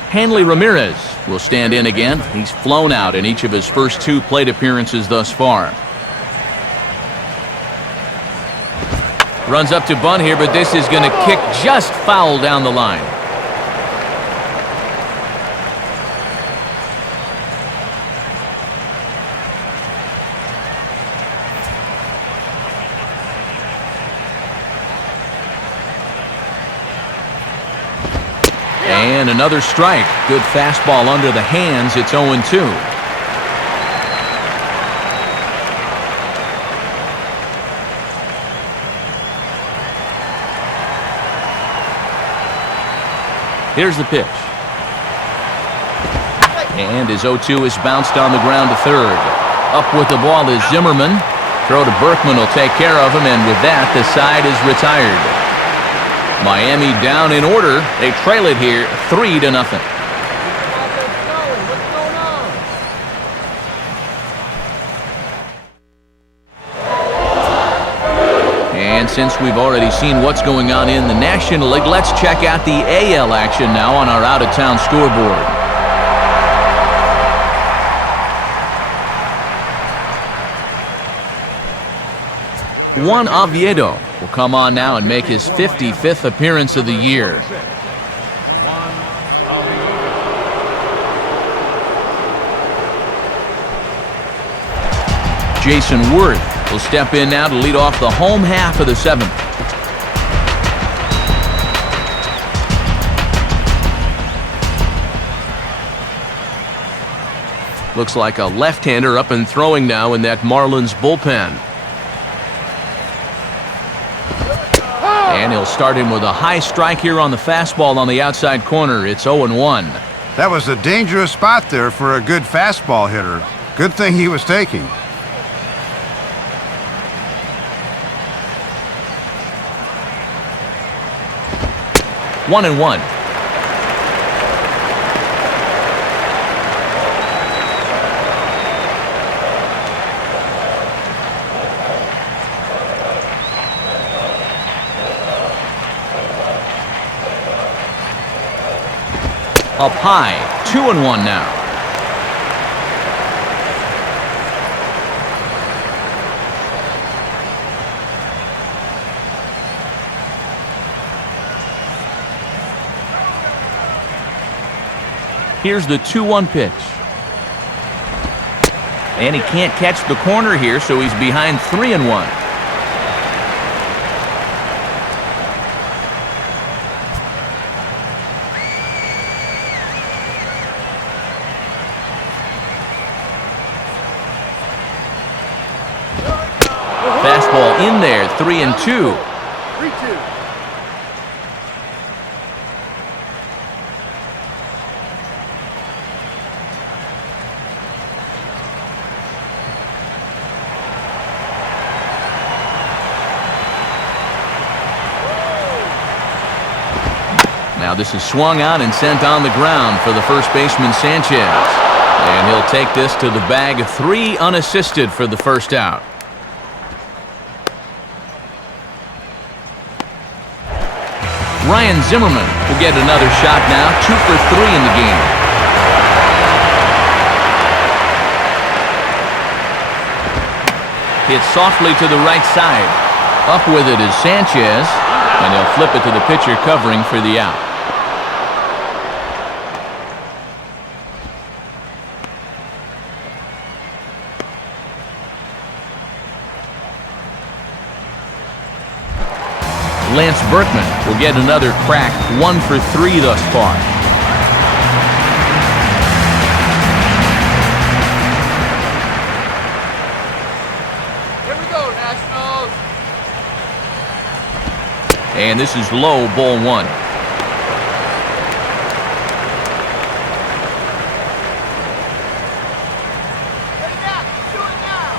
Hanley Ramirez will stand in again. He's flown out in each of his first 2 plate appearances thus far. Runs up to bunt here, but this is going to kick just foul down the line. And another strike. Good fastball under the hands. It's 0-2. Here's the pitch. And his 0-2 is bounced on the ground to third. Up with the ball is Zimmerman. Throw to Berkman will take care of him, and with that, the side is retired. Miami down in order. They trail it here 3-0. And since we've already seen what's going on in the National League, let's check out the AL action now on our out-of-town scoreboard. Juan Oviedo will come on now and make his 55th appearance of the year. Jason Worth will step in now to lead off the home half of the 7th. Looks like a left-hander up and throwing now in that Marlins bullpen. And he'll start him with a high strike here on the fastball on the outside corner. It's 0-1. That was a dangerous spot there for a good fastball hitter. Good thing he was taking. 1-1. Up high, 2-1 now. Here's the 2-1 pitch. And he can't catch the corner here, so he's behind 3-1. Fastball in there, 3-2. 3-2. Now this is swung on and sent on the ground for the first baseman, Sanchez. And he'll take this to the bag. 3 unassisted for the first out. Ryan Zimmerman will get another shot now. 2 for 3 in the game. Hit softly to the right side. Up with it is Sanchez. And he'll flip it to the pitcher covering for the out. Lance Berkman will get another crack. 1 for 3 thus far. Here we go, Nationals. And this is low, ball 1. Ready now. Do it now.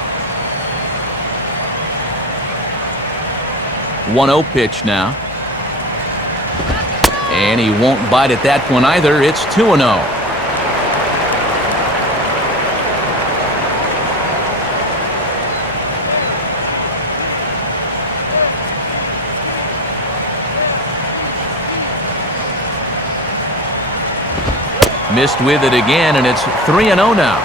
1-0 pitch now. And he won't bite at that one either. It's 2-0. Missed with it again, and it's 3-0 now.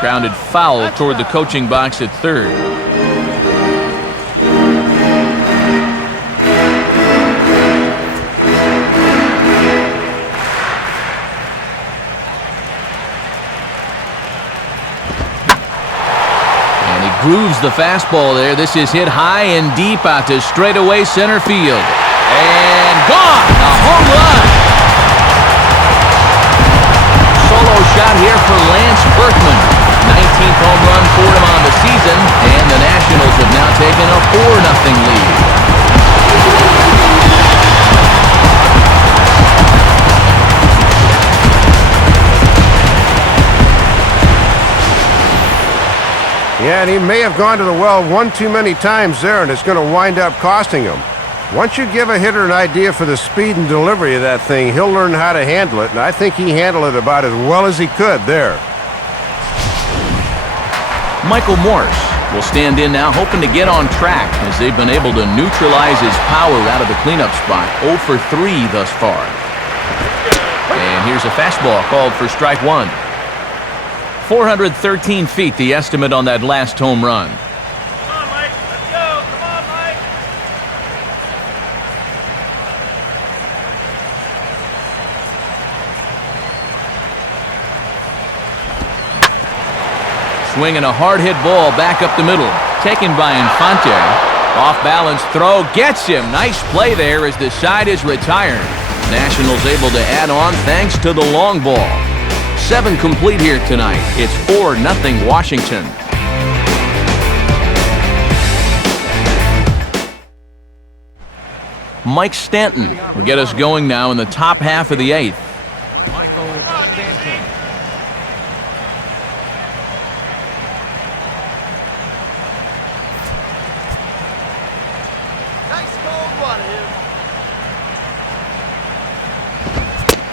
Grounded foul toward the coaching box at third. And he grooves the fastball there. This is hit high and deep out to straightaway center field. And gone! A home run! Solo shot here for Lance Berkman. 19th home run for him on the season, and the Nationals have now taken a 4-0 lead. Yeah, and he may have gone to the well one too many times there, and it's going to wind up costing him. Once you give a hitter an idea for the speed and delivery of that thing, he'll learn how to handle it, and I think he handled it about as well as he could there. Michael Morse will stand in now, hoping to get on track as they've been able to neutralize his power out of the cleanup spot. 0 for 3 thus far. And here's a fastball called for strike 1. 413 feet, the estimate on that last home run. Come on, Mike. Let's go. Come on, Mike. Swinging a hard-hit ball back up the middle. Taken by Infante. Off-balance throw gets him. Nice play there as the side is retired. Nationals able to add on thanks to the long ball. 7 complete here tonight. It's 4-0 Washington. Mike Stanton will get us going now in the top half of the 8th. Michael Stanton. Nice cold one here.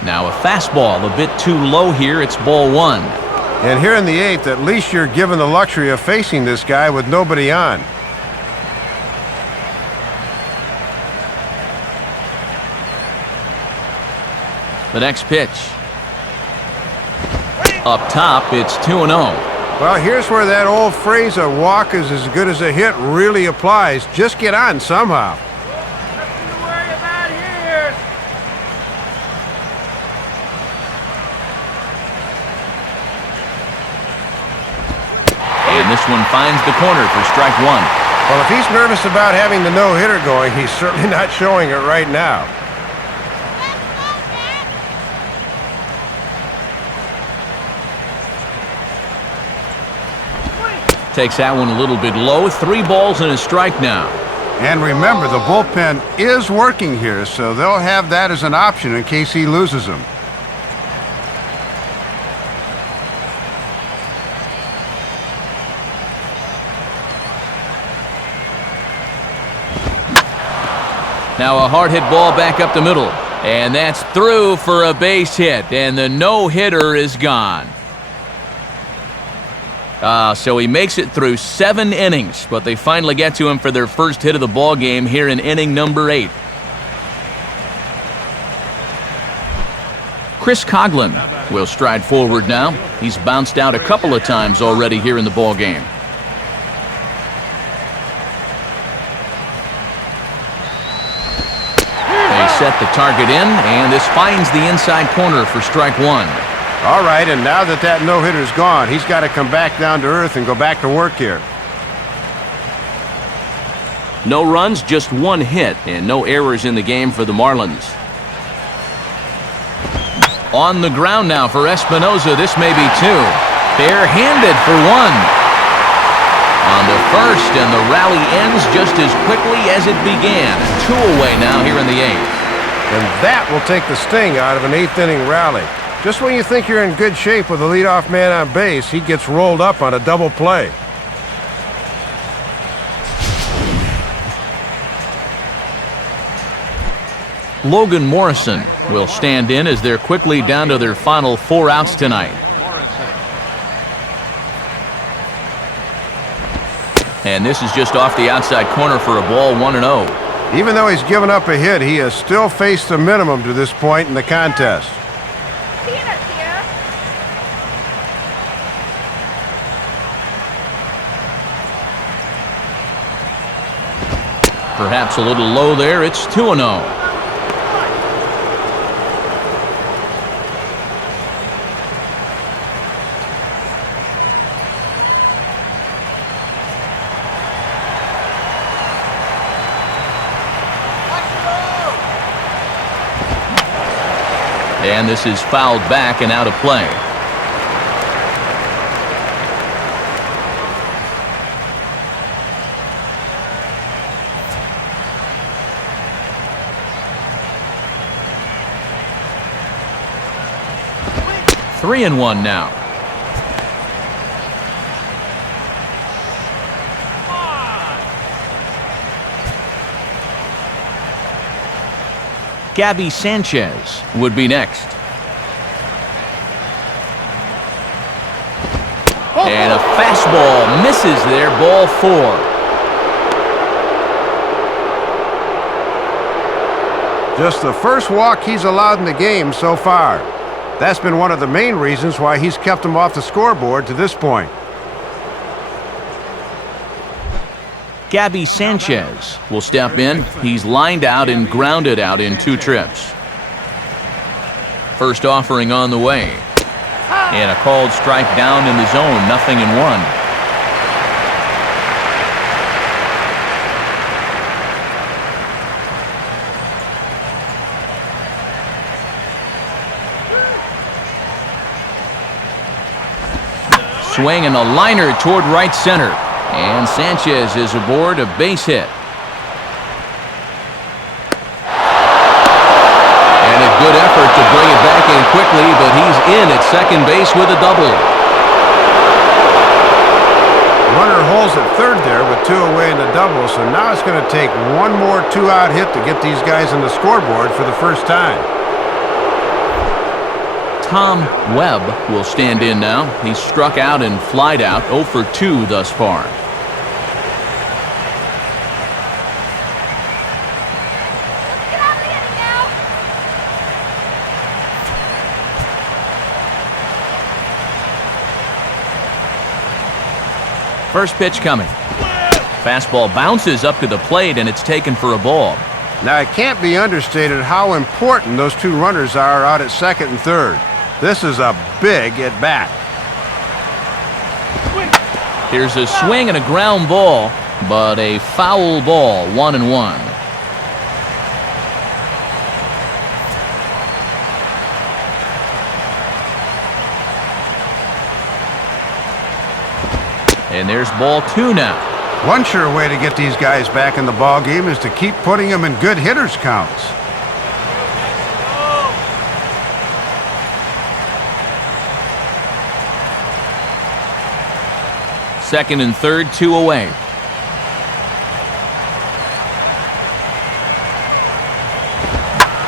Now a fastball a bit too low here. It's ball 1. And here in the 8th, at least you're given the luxury of facing this guy with nobody on. The next pitch. Up top, it's 2-0. Well, here's where that old phrase, a walk is as good as a hit, really applies. Just get on somehow. Nothing to worry about here. And this one finds the corner for strike 1. Well, if he's nervous about having the no-hitter going, he's certainly not showing it right now. Takes that one a little bit low. 3 balls and a strike now. And remember, the bullpen is working here, so they'll have that as an option in case he loses them. Now a hard hit ball back up the middle. And that's through for a base hit. And the no-hitter is gone. So he makes it through 7 innings, but they finally get to him for their first hit of the ball game here in inning number 8. Chris Coughlin will stride forward now. He's bounced out a couple of times already here in the ball game. They set the target in, and this finds the inside corner for strike 1. All right, and now that no-hitter's gone, he's got to come back down to earth and go back to work here. No runs, just 1 hit, and no errors in the game for the Marlins. On the ground now for Espinosa. This may be 2. Bare-handed for 1. On to first, and the rally ends just as quickly as it began. 2 away now here in the 8th. And that will take the sting out of an 8th-inning rally. Just when you think you're in good shape with a leadoff man on base, he gets rolled up on a double play. Logan Morrison will stand in as they're quickly down to their final 4 outs tonight. And this is just off the outside corner for a ball, 1-0. Even though he's given up a hit, he has still faced the minimum to this point in the contest. Perhaps a little low there. It's 2-0. And this is fouled back and out of play. Three and 1 now. Gabby Sanchez would be next. And a fastball misses there, ball 4. Just the first walk he's allowed in the game so far. That's been one of the main reasons why he's kept him off the scoreboard to this point. Gabby Sanchez will step in. He's lined out and grounded out in 2 trips. First offering on the way. And a called strike down in the zone, 0-1. Swing and a liner toward right center. And Sanchez is aboard, a base hit. And a good effort to bring it back in quickly, but he's in at second base with a double. Runner holds at third there with 2 away in the double, so now it's going to take one more 2-out hit to get these guys on the scoreboard for the first time. Tom Webb will stand in now. He's struck out and flied out, 0 for 2 thus far. First pitch coming. Fastball bounces up to the plate, and it's taken for a ball. Now, it can't be understated how important those 2 runners are out at second and third. This is a big at-bat. Here's a swing and a ground ball, but a foul ball, 1-1. And there's ball 2 now. One sure way to get these guys back in the ball game is to keep putting them in good hitters counts. Second and third, 2 away.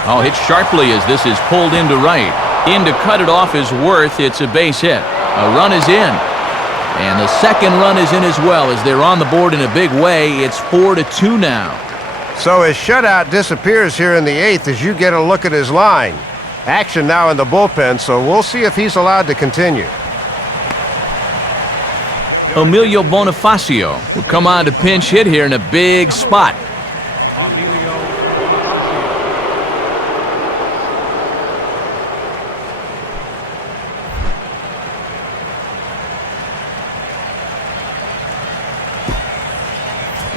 Oh, hit sharply as this is pulled into right. In to cut it off is Worth. It's a base hit. A run is in. And the second run is in as well as they're on the board in a big way. It's 4-2 now. So his shutout disappears here in the 8th as you get a look at his line. Action now in the bullpen, so we'll see if he's allowed to continue. Emilio Bonifacio will come on to pinch hit here in a big spot. Emilio Bonifacio.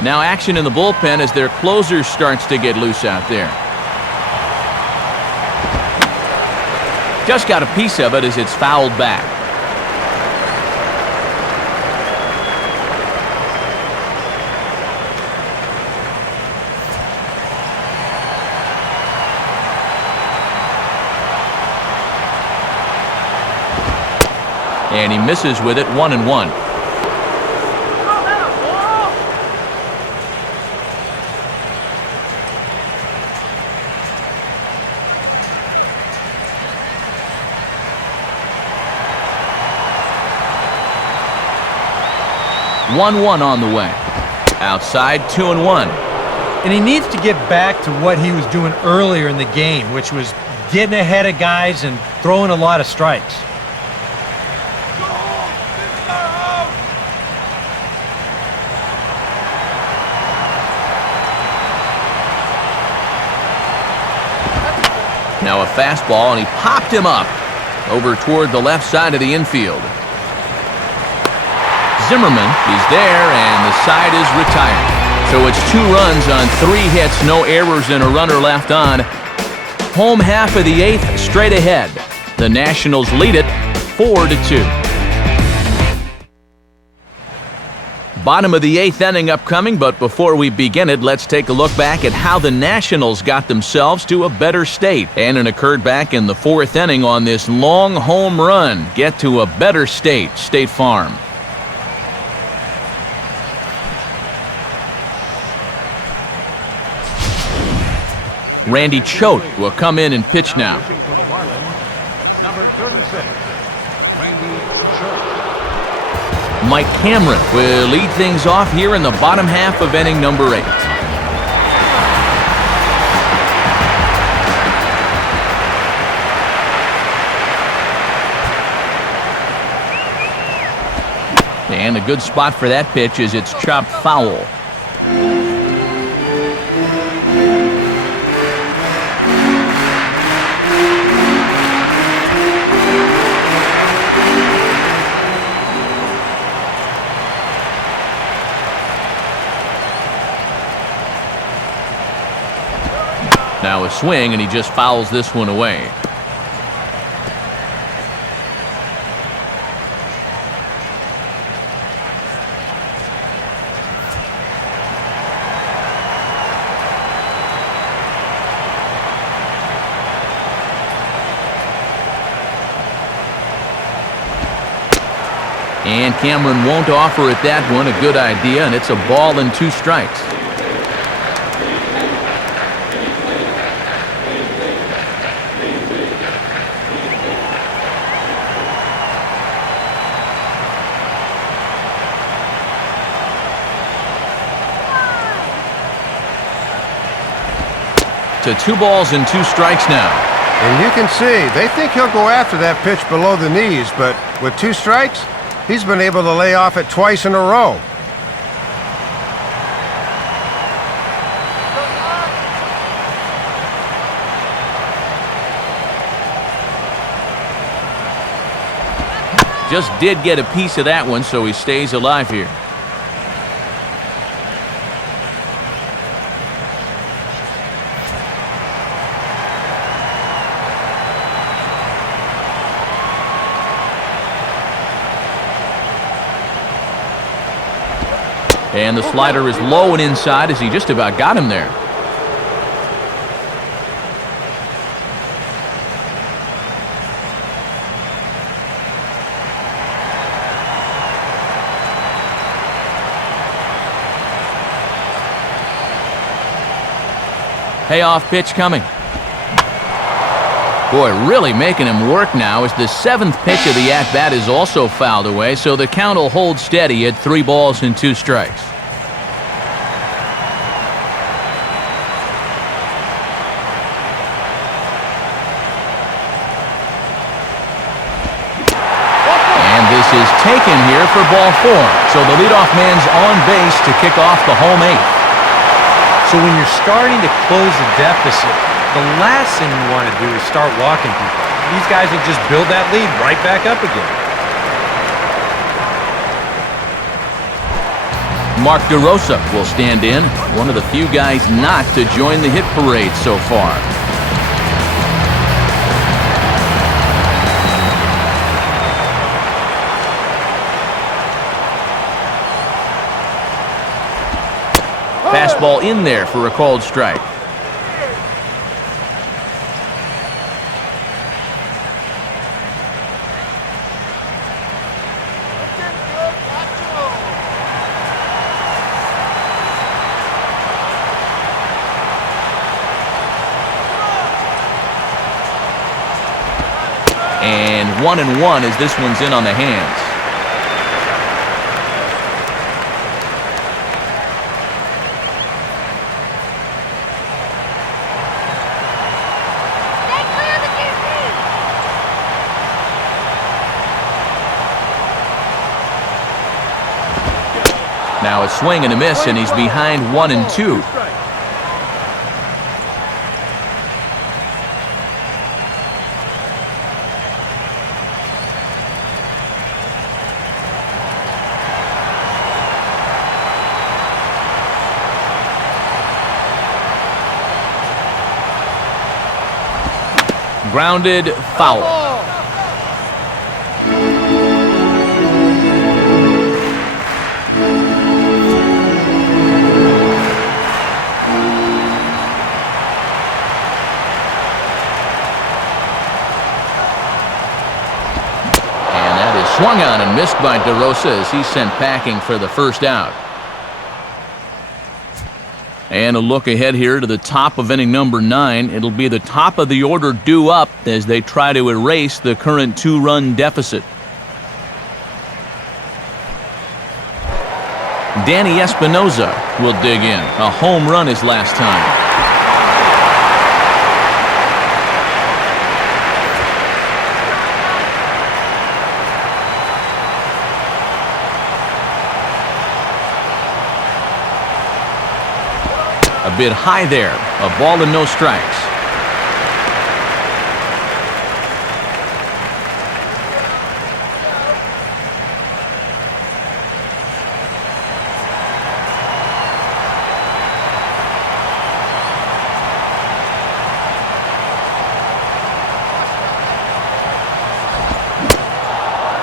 Now action in the bullpen as their closer starts to get loose out there. Just got a piece of it as it's fouled back. And he misses with it, 1-1. On the way. Outside, 2-1. And he needs to get back to what he was doing earlier in the game, which was getting ahead of guys and throwing a lot of strikes. Now a fastball, and he popped him up over toward the left side of the infield. Zimmerman is there, and the side is retired. So it's 2 runs on 3 hits, no errors, and a runner left on. Home half of the 8th, straight ahead. The Nationals lead it 4-2. Bottom of the 8th inning upcoming, but before we begin it, let's take a look back at how the Nationals got themselves to a better state. And it occurred back in the 4th inning on this long home run. Get to a better state, State Farm. Randy Choate will come in and pitch now. Pitching for the Marlins, number 36, Randy Choate. Mike Cameron will lead things off here in the bottom half of inning number 8. And a good spot for that pitch as it's chopped foul. Now a swing, and he just fouls this one away. And Cameron won't offer it that one. A good idea, and it's a ball and 2 strikes. To 2 balls and 2 strikes now. And you can see, they think he'll go after that pitch below the knees, but with 2 strikes, he's been able to lay off it twice in a row. Just did get a piece of that one, so he stays alive here. And the slider is low and inside as he just about got him there. Payoff pitch coming. Boy, really making him work now as the 7th pitch of the at-bat is also fouled away, so the count will hold steady at 3 balls and 2 strikes. And this is taken here for ball 4, so the leadoff man's on base to kick off the home 8th. So when you're starting to close the deficit, the last thing you want to do is start walking people. These guys will just build that lead right back up again. Mark DeRosa will stand in, one of the few guys not to join the hit parade so far. Fastball in there for a called strike. And 1-1 as this one's in on the hands. Now a swing and a miss, and he's behind 1-2. Grounded, foul. Swung on and missed by DeRosa as he's sent packing for the first out. And a look ahead here to the top of inning number 9. It'll be the top of the order due up as they try to erase the current 2-run deficit. Danny Espinosa will dig in. A home run his last time. A bit high there. A ball and no strikes.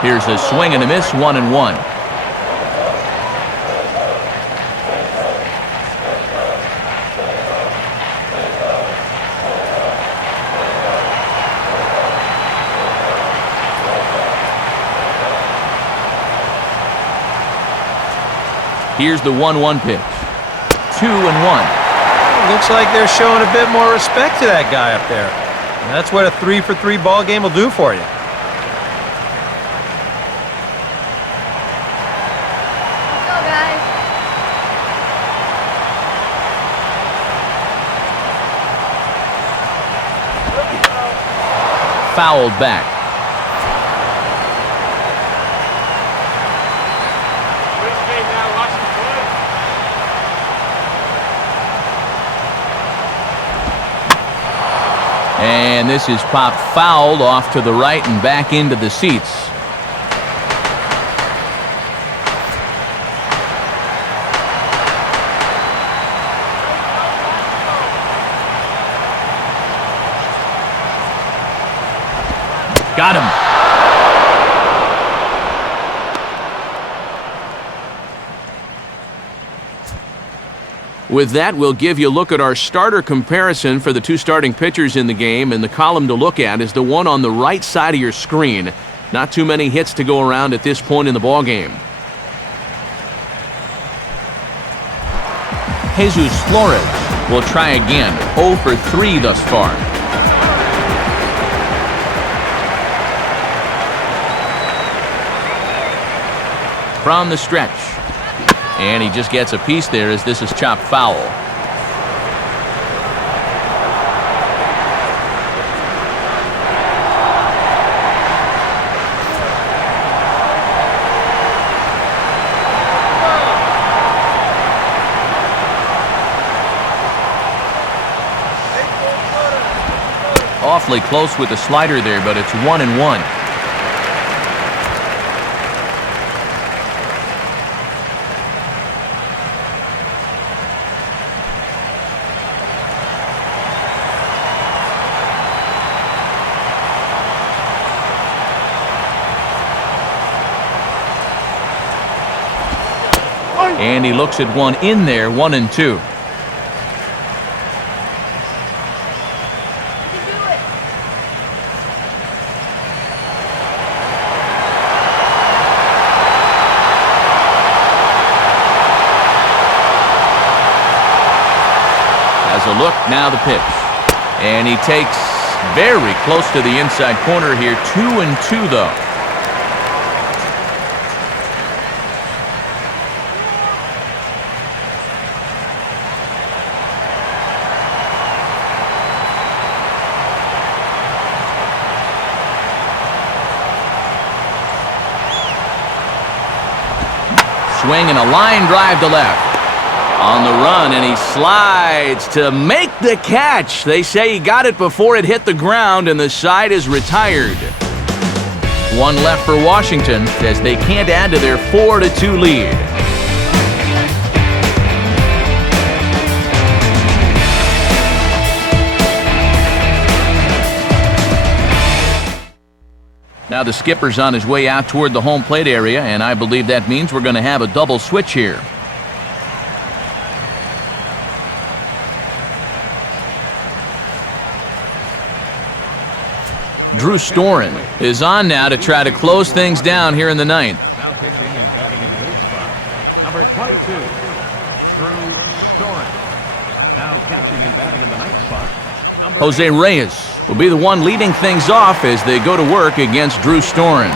Here's a swing and a miss, 1-1. Here's the 1-1 pitch. 2-1. Looks like they're showing a bit more respect to that guy up there. And that's what a 3-for-3 ball game will do for you. Let's go, guys. Fouled back. And this is popped fouled off to the right and back into the seats. Got him. With that, we'll give you a look at our starter comparison for the 2 starting pitchers in the game, and the column to look at is the one on the right side of your screen. Not too many hits to go around at this point in the ballgame. Jesus Flores will try again. 0 for 3 thus far. from the stretch. And he just gets a piece there as this is chopped foul. Awfully close with the slider there, but it's 1-1. And he looks at one in there, 1-2. Has a look, now the pitch. And he takes very close to the inside corner here, 2-2 though. Swing and a line drive to left. On the run, and he slides to make the catch. They say he got it before it hit the ground, and the side is retired. One left for Washington as they can't add to their 4-2 lead. Now the skipper's on his way out toward the home plate area, and I believe that means we're going to have a double switch here. Drew Storen is on now to try to close things down here in the ninth. Now pitching and batting in the lead spot, number 22, Drew Storen. Now catching and batting in the ninth spot, number Jose Reyes will be the one leading things off as they go to work against Drew Storen.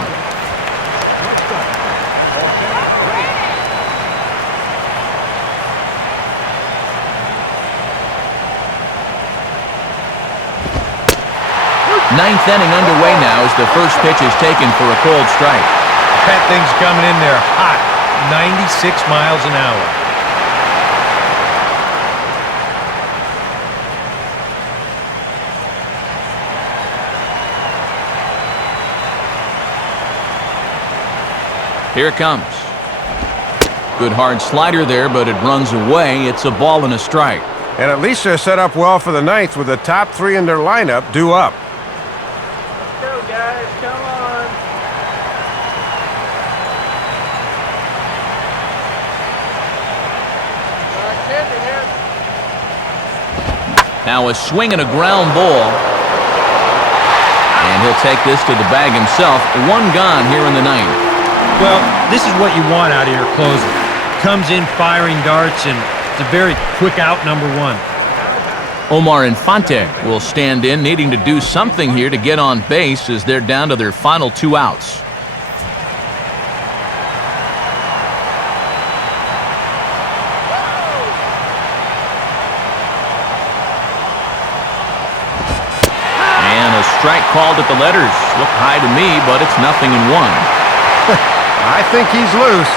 Ninth inning underway now as the first pitch is taken for a cold strike. That thing's coming in there hot, 96 miles an hour. Here it comes. Good hard slider there, but it runs away. It's a ball and a strike. And at least they're set up well for the ninth with the top three in their lineup due up. Go, guys. Come on. Now a swing and a ground ball. And he'll take this to the bag himself. One gone here in the ninth. Well, this is what you want out of your closer. Comes in firing darts, and it's a very quick out number one. Omar Infante will stand in, needing to do something here to get on base as they're down to their final 2 outs. And a strike called at the letters. Look high to me, but it's 0-1. I think he's loose.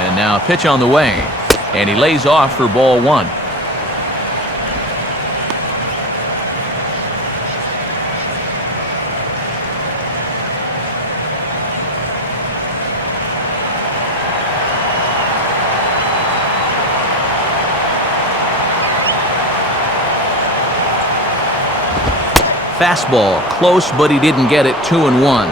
And now a pitch on the way. And he lays off for ball 1. Fastball close, but he didn't get it. 2-1.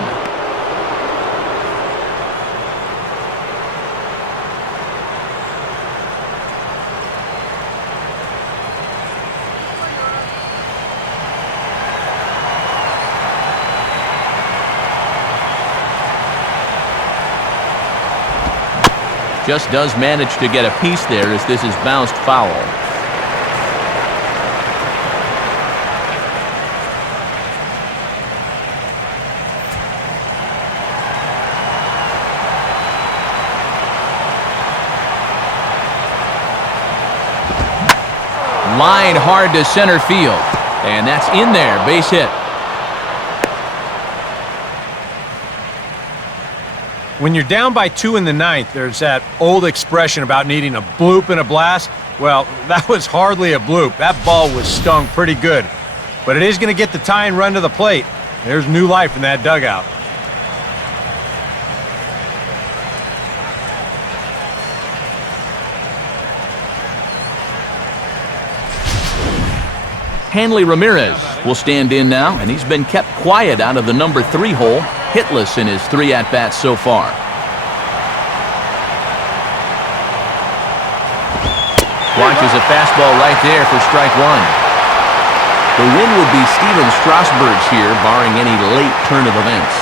Just does manage to get a piece there as this is bounced foul. Line hard to center field. And that's in there. Base hit. When you're down by 2 in the ninth, there's that old expression about needing a bloop and a blast. Well, that was hardly a bloop. That ball was stung pretty good. But it is going to get the tying run to the plate. There's new life in that dugout. Hanley Ramirez will stand in now, and he's been kept quiet out of the number 3 hole, hitless in his 3 at-bats so far. Watches a fastball right there for strike 1. The win would be Steven Strasburg's here, barring any late turn of events.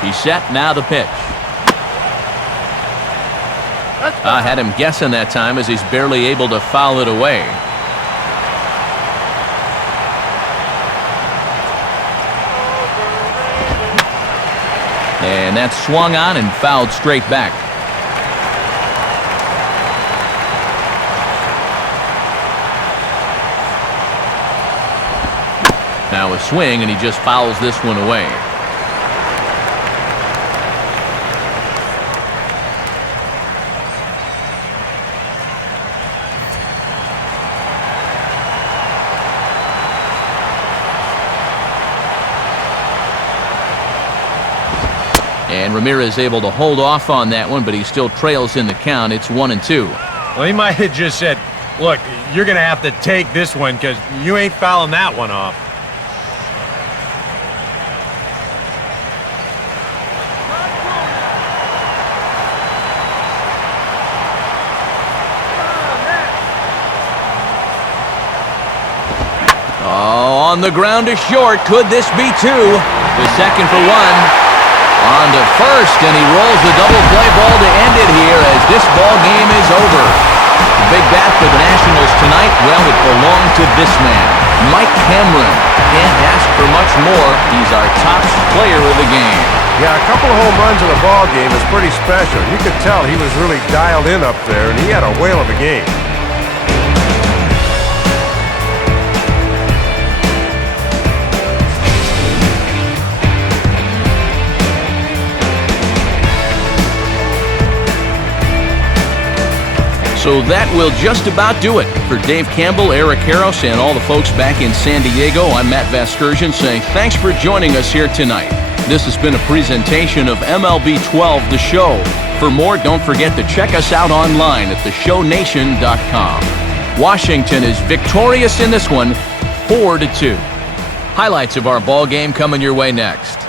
He's set, now the pitch. I had him guessing that time as he's barely able to foul it away. And that's swung on and fouled straight back. Now a swing, and he just fouls this one away. And Ramirez able to hold off on that one, but he still trails in the count. It's 1-2. Well, he might have just said, look, you're going to have to take this one because you ain't fouling that one off. Oh, on the ground to short. Could this be 2? The second for 1. On to first, and he rolls the double play ball to end it here as this ball game is over. The big bat for the Nationals tonight, well, it belonged to this man, Mike Cameron. Can't ask for much more. He's our top player of the game. Yeah, a couple of home runs in a ball game is pretty special. You could tell he was really dialed in up there, and he had a whale of a game. So that will just about do it. For Dave Campbell, Eric Harros, and all the folks back in San Diego, I'm Matt Vasgersian saying thanks for joining us here tonight. This has been a presentation of MLB 12, The Show. For more, don't forget to check us out online at theshownation.com. Washington is victorious in this one, 4-2. Highlights of our ball game coming your way next.